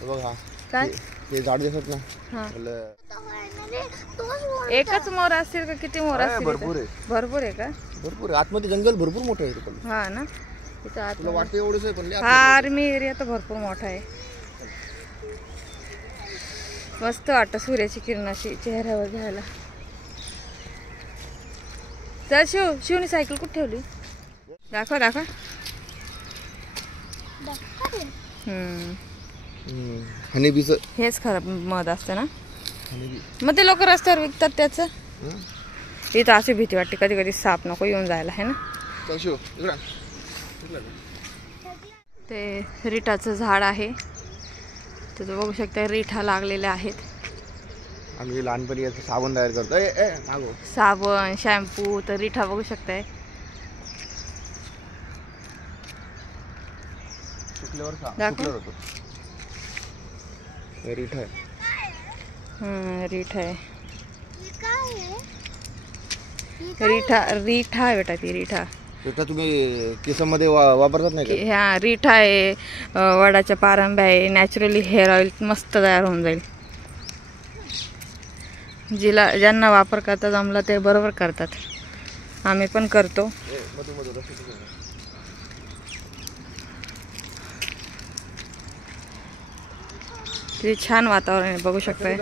बघ हा काय ते झाड दिसत ना. हा तोच एकच मोर असतील का किती मोर असतील? भरपूर आहे. भरपूर आहे का? भरपूर आहे. आतमध्ये जंगल भरपूर मोठं आहे रुपाली. हा ना. इथं आत तुला वाटतं एवढंच आहे, पण लय हा आर्मी एरिया तर भरपूर मोठा आहे. मस्त वाटतं सूर्याची किरणाशी चेहऱ्यावर घ्यायला. तर शिवनी सायकल कुठे ठेवली? दाखवा दाखवा. हनीबीच हेच खरं मध असतं ना. मग ते लोक रस्त्यावर विकतात त्याचं. इथं अशी भीती वाटते कधी कधी साप नको येऊन जायला है ना. ते रिठाचं झाड आहे. तर बघू शकता रिठा लागलेल्या आहेत. आम्ही लहानपणी याचं साबण तयार करतो. साबण शॅम्पू. तर रिठा बघू शकताय. रिठा आहे. रिठा आहे. रिठा आहे बेटा. ती रिठा तुम्ही केसांमध्ये वापरतात नाही का? ह्या रिठा आहे, वडाच्या पारंब्या आहे. नॅचरली हेअर ऑइल मस्त तयार होऊन जाईल. ज्यांना वापर करता जमला ते बरोबर करतात. आम्ही पण करतो. किती छान वातावरण आहे बघू शकताय.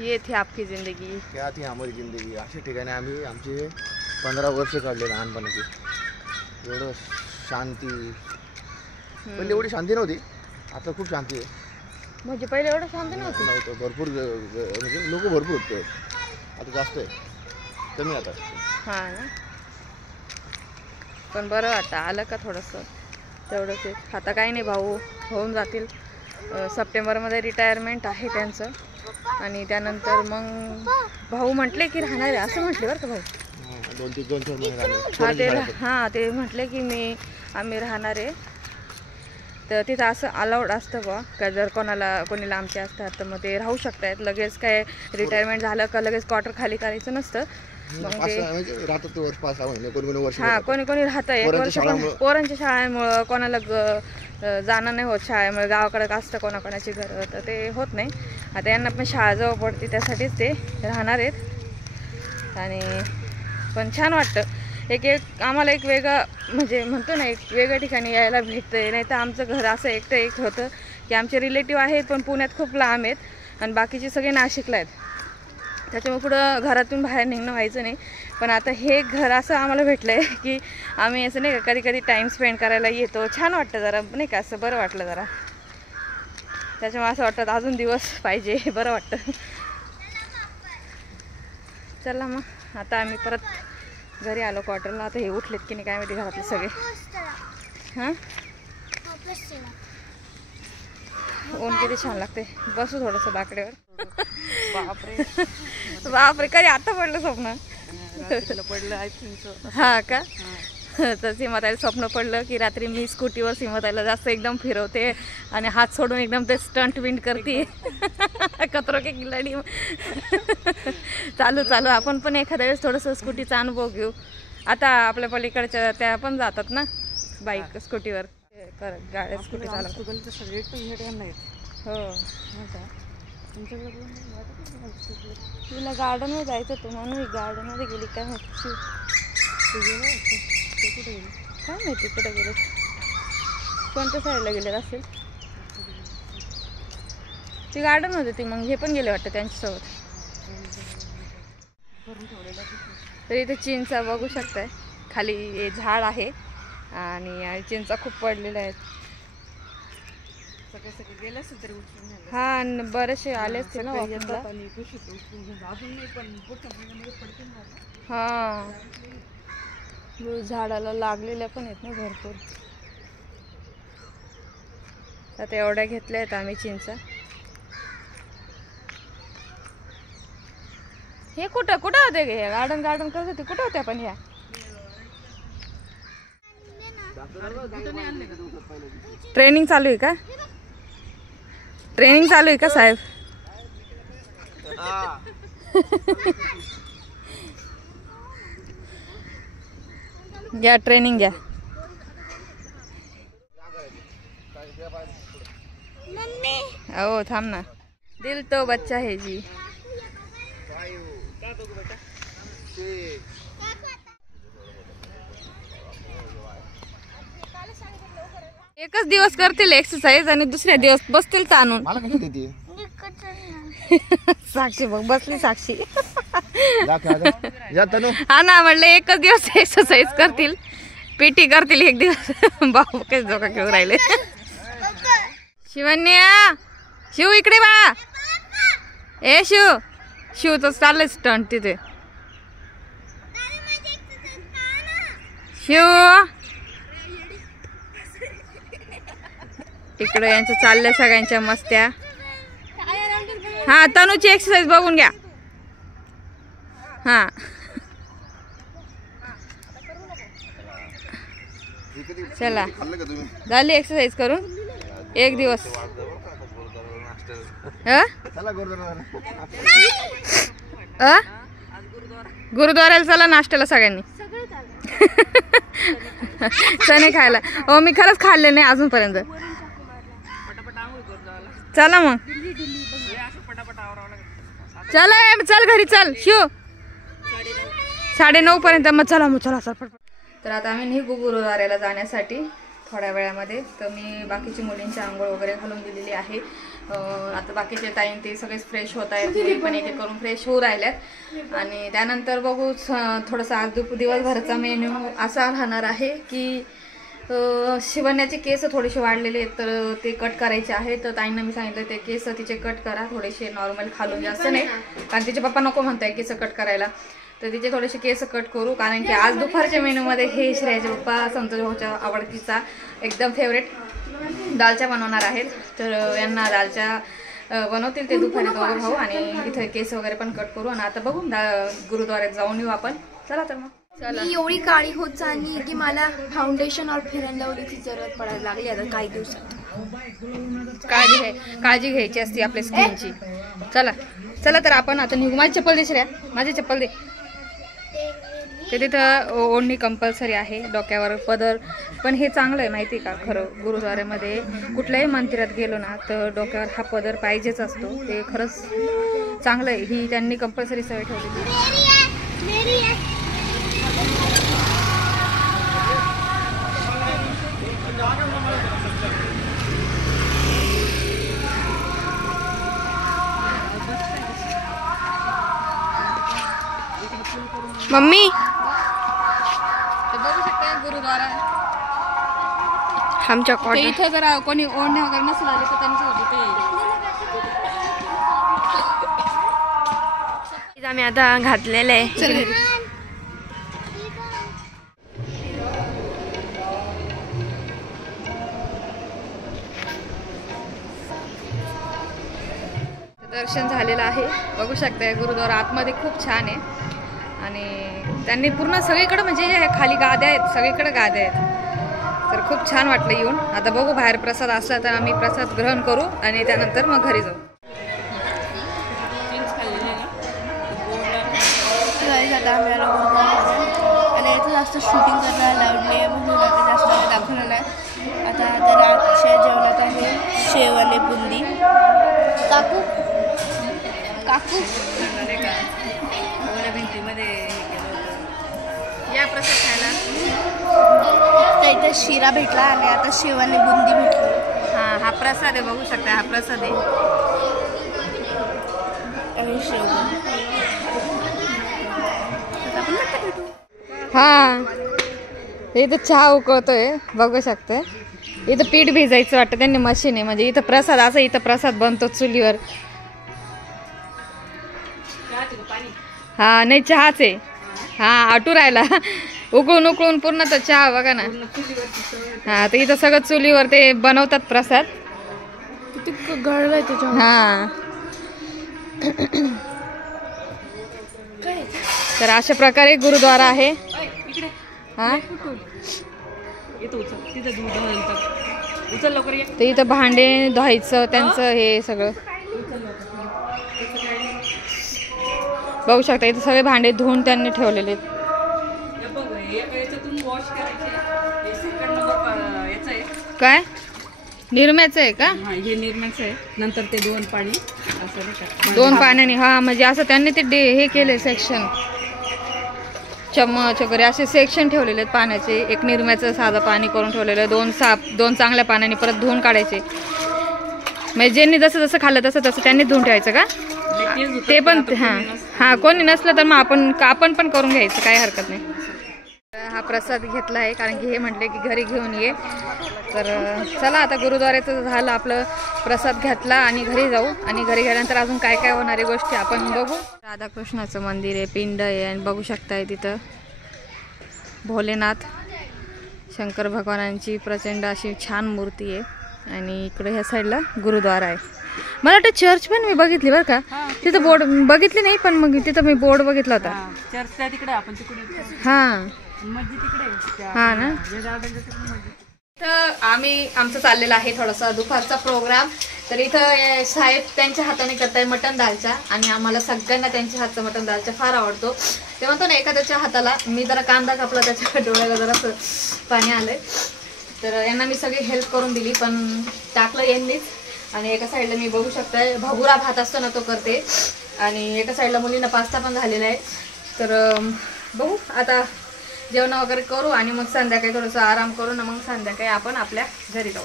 ये थी आपकी जिंदगी. क्या थी हमारी जिंदगी. अशा ठिकाणी आम्ही आमचे 15 वर्ष काढले लहानपणाची. एवढं शांती. पहिले एवढी शांती नव्हती, आता खूप शांती आहे. म्हणजे पहिले एवढं शांत नव्हतं. भरपूर म्हणजे लोक भरपूर होते. आता जास्त आहे, कमी आता. हा ना. पण बरं वाटतं आलं का थोडंसं तेवढंच. आता काही नाही, भाऊ होऊन जातील. सप्टेंबरमध्ये रिटायरमेंट आहे त्यांचं. आणि त्यानंतर मग भाऊ म्हटले की राहणार आहे असं म्हटले बरं का भाऊ. 2-4 महिने. हां ते म्हटले की आम्ही राहणार आहे. तर तिथं असं अलाउड असतं बा का जर कोणी लांबचे असतात तर मग ते राहू शकतात. लगेच काय रिटायरमेंट झालं का लगेच क्वार्टर खाली करायचं नसतं. मग ते राहतात वर्ष 5-6 महिने, कोणी वर्ष. हां कोणी राहतं. एक वर्ष पोरांच्या शाळेमुळं कोणाला जाणं नाही होत. शाळेमुळे गावाकडे असतं कोणाकोणाची घरं, तर ते होत नाही. आता यांना पण शाळा जवळ पडते त्यासाठीच ते राहणार आहेत. आणि पण छान वाटतं. एक आम्हाला एक वेगळं म्हणजे म्हणतो ना, एक वेगळ्या ठिकाणी यायला भेटतंय. नाही तर आमचं घर असं एक होतं की आमचे रिलेटिव्ह आहेत पण पुण्यात खूप लांब आहेत आणि बाकीचे सगळे नाशिकला आहेत. त्याच्यामुळे पुढं घरातून बाहेर निघणं व्हायचं नाही. पण आता हे घर असं आम्हाला भेटलं आहे की आम्ही असं नाही का कधी कधी टाईम स्पेंड करायला येतो. छान वाटतं जरा नाही का, असं बरं वाटलं जरा. त्याच्यामुळे असं वाटतं अजून दिवस पाहिजे, बरं वाटतं. चला मग आता आम्ही परत घरी आलो क्वार्टरला. आता हे उठलेत की नाही काय माहिती घरातले सगळे. हां ऊन किती छान लागते. बसू थोडंसं बाकड्यावर. बापरे कधी आता पडलं स्वप्न पडलं हा का. तर सीमाताईला स्वप्न पडलं की रात्री मी स्कूटीवर सीमाताईला जास्त एकदम फिरवते आणि हात सोडून एकदम ते स्टंट विंड करते. कतरो के खिलाडी. चालू चालू आपण पण एखाद्या वेळेस थोडंसं स्कूटीचा अनुभव घेऊ. आता आपल्या पलीकडच्या त्या पण जातात ना बाईक स्कूटीवर, गाड्या स्कूटी चालवतात. हो तुला गार्डनमध्ये जायचं होतं म्हणून गार्डनमध्ये गेली काय माहिती. काय माहिती कुठे गेले, कोणत्या साईडला गेले असेल. ती गार्डन होती ती, मग हे पण गेले वाटतं त्यांच्यासोबत. तर इथे चिंचा बघू शकताय, खाली हे झाड आहे आणि चिंचा खूप पडलेल्या आहेत. हा बरेचसे आले असते ना वॉकिंगला. हा झाडाला लागलेल्या पण आहेत ना भरपूर. आता एवढ्या घेतल्या आहेत आम्ही चिंचा. हे कुठं कुठं होते गे गार्डन गार्डन करत होते, कुठं होत्या पण ह्या. ट्रेनिंग चालू आहे का, ट्रेनिंग चालू आहे का साहेब. घ्या ट्रेनिंग घ्या. ओ थांब ना, दिल तो बच्चा है जी. एकच दिवस करतील एक्सरसाइज आणि दुसऱ्या दिवस बसतील ताणून. मला कशी देते साक्षी बघ बसली साक्षी. हा ना म्हणलं एकच दिवस एक्सरसाइज करतील, पीटी करतील एक दिवस. बाबू काही जोका घेऊन राहिले. शिवन्या शिव इकडे बा. ए शिव, शिव तर चाललंय स्टंट तिथे. शिव इकडे यांच्या चालल्या सगळ्यांच्या मस्त्या. हा तनूची एक्सरसाइज बघून घ्या. हा चला झाली एक्सरसाइज करून एक दिवस. गुरुद्वाराला चला नाश्त्याला सगळ्यांनी. चणे खायला. हो मी खरंच खाल्ले नाही अजूनपर्यंत. चला मग चला चल घरी चल शिव. 9:30 पर्यंत मग चला मग चला चल. तर आता आम्ही निघू गुरुद्वाऱ्याला जाण्यासाठी थोड्या वेळामध्ये. तर मी बाकीची मुलींची आंघोळ वगैरे घालून दिलेली आहे. आता बाकीचे टाईम ते सगळेच फ्रेश होत आहेत, मुली पण एक एक करून फ्रेश होऊ राहिल्यात. आणि त्यानंतर बघू थोडंसं आज दिवसभराचा मेन्यू असा राहणार आहे की शिवण्याचे केस थोडेसे वाढलेले आहेत तर ते कट करायचे आहे. तर ताईंना मी सांगितलं ते केस तिचे कट करा, थोडेसे नॉर्मल खालून जास्त नाही, कारण तिचे पप्पा नको म्हणताय केस कट करायला. तर तिचे थोडेसे केस कट करू, कारण की आज दुपारच्या मेनूमध्ये हे श्रेयाचे पप्पा संतोष भाऊच्या आवडतीचा एकदम फेवरेट दालच्या बनवणार आहेत. तर यांना दालच्या बनवतील ते दुपारी दोघं भाऊ, आणि इथे केस वगैरे पण कट करू. आणि आता बघू गुरुद्वाऱ्यात जाऊन येऊ आपण. चला तर मग. मी एवढी काळी होत चालली की मला फाउंडेशन और फेअर अँड लवलीची जरूरत पडायला लागली आता काही दिवसात. काळजी घ्यायची असते आपल्या स्किनची. चला चला तर आपण आता निघू. माझी चप्पल दे श्रेया, माझी चप्पल दे. ते तिथं ओढणी कंपल्सरी आहे, डोक्यावर पदर. पण हे चांगलं आहे माहिती का खरं. गुरुद्वाऱ्यामध्ये कुठल्याही मंदिरात गेलो ना तर डोक्यावर हा पदर पाहिजेच असतो. ते खरंच चांगलं आहे, ही त्यांनी कंपल्सरी सवय ठेवलेली. मम्मी ते बघू शकता गुरुद्वारा आमच्या ते कॉटन इथं जर कोणी ओढणे वगैरे नसेल आले तर त्यांच्यासाठी ते आम्ही आता घातलेलं आहे. दर्शन झालेलं आहे. बघू शकताय गुरुद्वारा आतमध्ये खूप छान आहे आणि त्यांनी पूर्ण सगळीकडे म्हणजे खाली गाद्या आहेत, सगळीकडे गाद्या आहेत. तर खूप छान वाटलं येऊन. आता बघू बाहेर प्रसाद असला तर आम्ही प्रसाद ग्रहण करू आणि त्यानंतर मग घरी जाऊ. आता आम्ही आलो गुरुद्वारामध्ये आणि इथं जास्त शूटिंग करायला लावली आहे म्हणून आता जास्त दाखवलं नाही. आता रातच्या जेवणात आहे शेव आणि बुंदी. काकू काकू या प्रसाद खायला. तर इथं शिरा भेटला आणि आता शेव आणि बुंदी भेटली. हा प्रसाद आहे, बघू शकता हा प्रसाद आहे. आणि शेव हा इथं चहा उकळतोय बघू शकते. इथं पीठ भिजायचं वाटतं त्यांनी मशीन आहे. म्हणजे इथं प्रसाद असं इथं प्रसाद बनतो चुलीवर. हा नाही चहाच आहे. हा आटू राहिला उकळून उकळून पूर्ण तर चहा बघा ना. हा तर इथं सगळं चुलीवर ते बनवतात प्रसाद. गळलंय त्याच्या. हा तर अशा प्रकारे गुरुद्वारा आहे. हा तर इथं भांडे धुवायचं त्यांचं हे सगळं बघू शकता. इथं सगळे भांडे धुवून त्यांनी ठेवलेले आहेत. काय निरम्याचं आहे का? हे निर्माणचं आहे. नंतर ते दोन पाणी असं 2 पाण्याने. हा म्हणजे असं त्यांनी ते हे केले सेक्शन, चम्मच वगैरे असे सेक्शन ठेवलेले आहेत पाण्याचे. एक निरम्याचं साधं पाणी करून ठेवलेलं, 2 चांगल्या पाण्याने परत धुवून काढायचे. म्हणजे ज्यांनी जसं जसं खाल्लं तसं तसं त्यांनी धुवून ठेवायचं का ते पण. हा कोणी नसलं तर मग आपण पण करून घ्यायचं, काही हरकत नाही. हा प्रसाद घेतला आहे कारण की हे म्हटले की घरी घेऊन ये. तर चला आता गुरुद्वाऱ्याचं झालं आपलं. प्रसाद घेतला आणि घरी जाऊ आणि घरी गेल्यानंतर अजून काय काय होणारी गोष्टी आपण बघू. राधाकृष्णाचं मंदिर आहे, पिंड आहे आणि बघू शकताय तिथं भोलेनाथ शंकर भगवानांची प्रचंड अशी छान मूर्ती आहे. आणि इकडे ह्या साईडला गुरुद्वारा आहे. मला वाटतं चर्च पण मी बघितली बरं का. तिथं बोर्ड बघितली नाही पण मग तिथं मी बोर्ड बघितला होता. चर्चच्या तिकडे आपण तिकडे हां मस्जिद तिकडे. हा ना. तर आमचं चाललेलं आहे थोडासा दुपारचा प्रोग्राम. तर इथं साहेब त्यांच्या हाताने करताय मटण दालचा आणि आम्हाला सगळ्यांना त्यांच्या हातचा मटण दालचा फार आवडतो. ते म्हणतो ना एखाद्याच्या हाताला. मी जरा कांदा कापला त्याच्या डोळ्याला जरासं पाणी आलंय. तर यांना मी सगळी हेल्प करून दिली पण टाकलं यांनीच. आणि एका साईडला मी बघू शकताय भगुरा भात असतो ना तो करते आणि एका साईडला मुलींना पास्ता पण झालेला आहे. तर बघू आता जेवण वगैरे करू आणि मग संध्याकाळी थोडंसं आराम करू ना. मग संध्याकाळी आपण आपल्या घरी जाऊ.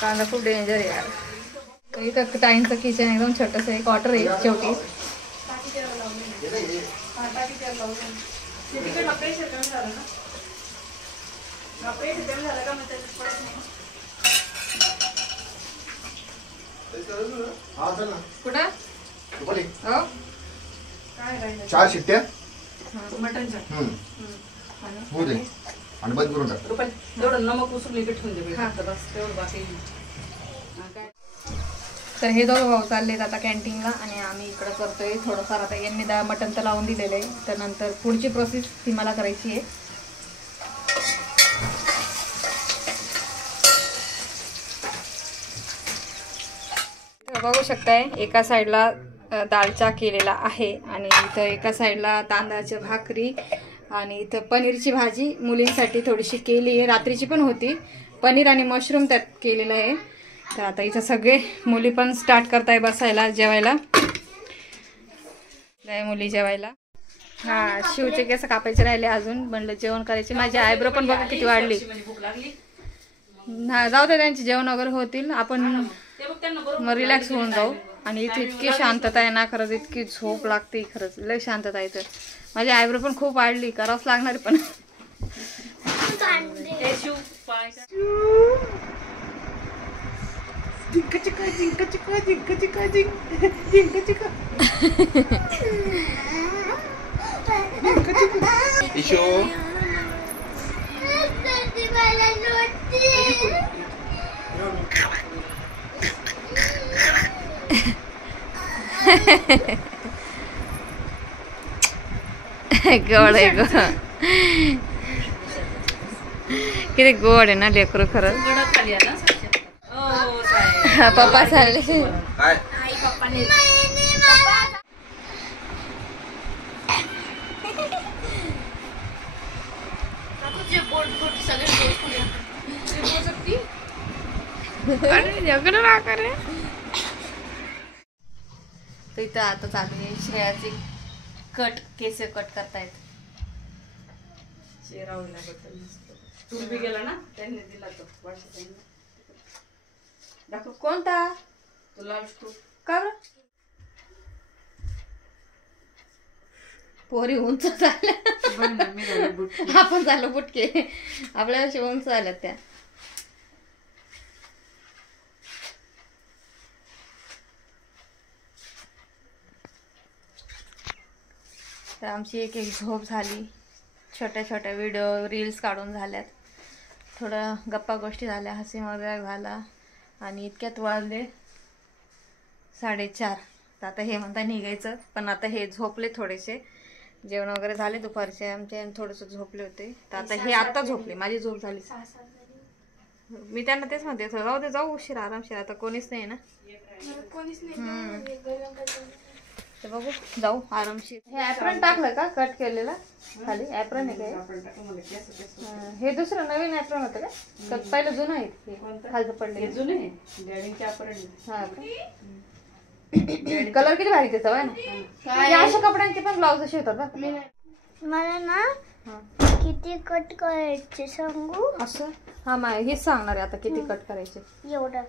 कांदा खूप डेंजर आहे यार. इथं ताईंचं किचन एकदम छोटंसं आहे, क्वार्टर आहे शेवटी. कुठं 4 शिट्ट्या मटनच्या होऊ दे आणि बंद करून टाक. तेवढं नमक उचलून इकडे ठेवून दे बस तेवढं बाकी. तर हे दोघं भाऊ चाललेत आता कॅन्टीनला आणि आम्ही इकडं करतोय थोडंफार. आता यांनी मटण तर लावून दिलेलं आहे. तर नंतर पुढची प्रोसेस ती मला करायची आहे. बघू शकताय एका साईडला दालचा केलेला आहे आणि इथं एका साईडला तांदळाची भाकरी आणि इथं पनीरची भाजी मुलींसाठी थोडीशी केली आहे. रात्रीची पण होती. पनीर आणि मशरूम त्यात केलेलं आहे. तर आता इथं सगळे मुली पण स्टार्ट करताय बसायला जेवायला. मुली जेवायला. हा शिवचे केस कापायचे राहिले अजून. म्हणलं जेवण करायचे. माझी आयब्रो पण बघा किती वाढली. हा जाऊ दे त्यांचे जेवण वगैरे होतील. आपण मग रिलॅक्स होऊन जाऊ. आणि इथे इतकी शांतता आहे ना खरंच. इतकी झोप लागते खरंच. लय शांतता इथं. माझी आयब्रो पण खूप वाढली, करावंच लागणार पण. इशू गोड आहे गो, किती गोड आहे ना लेकरू खरं. पप्पा चालले. काय तर इथं आता चालू आहे श्रेयाची कट, केस कट करतायत. तू बी गेला ना, त्यांनी दिला तो दाखव. कोणता तुला का बरं? पोरी उंच झाल्या, आपण झालो बुटके, आपल्या उंच झाल्या त्या. तर आमची एक एक झोप झाली, छोट्या छोट्या व्हिडिओ रील्स काढून झाल्यात, थोडं गप्पा गोष्टी झाल्या, हसी मजाक झाला आणि इतक्यात वाजले 4:30. तर आता हे म्हणता निघायचं, पण आता हे झोपले थोडेसे, जेवण वगैरे झाले दुपारचे आमचे आणि थोडंसं झोपले होते. तर आता हे आत्ता झोपले, माझी झोप झाली. मी त्यांना तेच म्हणते जाऊ दे, जाऊ उशीर आरामशीर, आता कोणीच नाही ना. तर बघू जाऊ आरामशीर. हे ॲप्रन टाकलं का कट केलेलं खाली? ॲप्रन आहे का हे? दुसरं नवीन ॲप्रन होतं का? पहिलं जुनं आहे हे खालचं पडले जुने डॅडींचे आपण. हा कलर किती भारी त्याचा आहे ना. अशा कपड्यांचे पण ब्लाउज शिवतात ना. मला ना किती कट करायचे सांगू? असं हा हेच सांगणार आहे आता किती कट करायचे. एवढं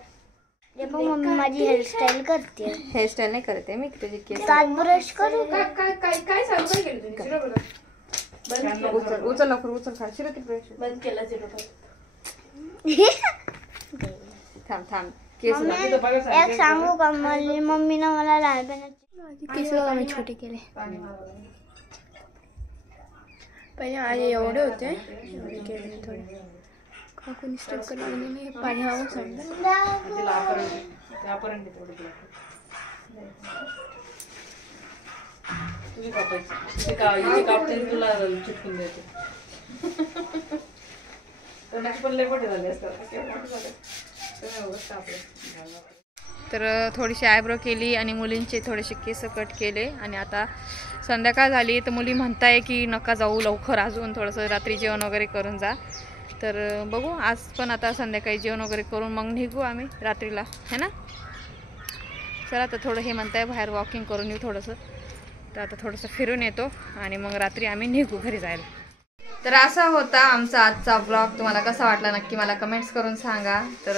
मम्मी माझी हेअरस्टाईल करते. हेअरस्टाईल नाही करते मी, तुझी केस दात ब्रश करू का? उचल लवकर उचल. खाशील की ब्रश बंद केला थांब थांब. केस एक सांगू का? मम्मीनं मला लहानपणाची केस मी छोटे केले. पहिले माझे एवढे होते, केले थोडे. कोणी स्टेप करायला पाणी हवं सांगलं. तुला चिटकून देते. तर थोडीशी आयब्रो केली आणि मुलींचे थोडेसे केस कट केले आणि आता संध्याकाळ झाली. तर मुली म्हणताय की नका जाऊ लवकर, अजून थोडंसं रात्री जेवण वगैरे करून जा. तर बघू आज पण आता संध्याकाळी जेवण वगैरे करून मग निघू आम्ही रात्रीला, है ना. चला तर थोडं हे म्हणताय बाहेर वॉकिंग करून येऊ थोडंसं. तर आता थोडंसं फिरून येतो आणि मग रात्री आम्ही निघू घरी जायला. तर असा होता आमचा आजचा ब्लॉग. तुम्हाला कसा वाटला नक्की मला कमेंट्स करून सांगा. तर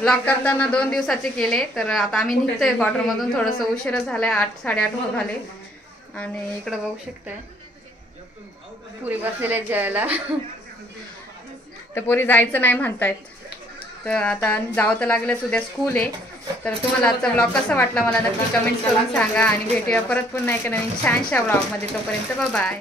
ब्लॉग करताना 2 दिवसाचे केले. तर आता आम्ही निघतोय क्वार्टरमधून, थोडंसं उशीरच झालाय, 8-8:30 झाले. आणि इकडं बघू शकताय पुरी बसलेल्या जेवायला. तर पुरी जायचं नाही म्हणतायत. तर आता जावं तर लागलंच, उद्या स्कूल आहे. तर तुम्हाला आजचा ब्लॉग कसा वाटला मला नक्की कमेंट्स करून सांगा आणि भेटूया परत पुन्हा एका नवीन छानशा ब्लॉगमध्ये. तोपर्यंत बाय.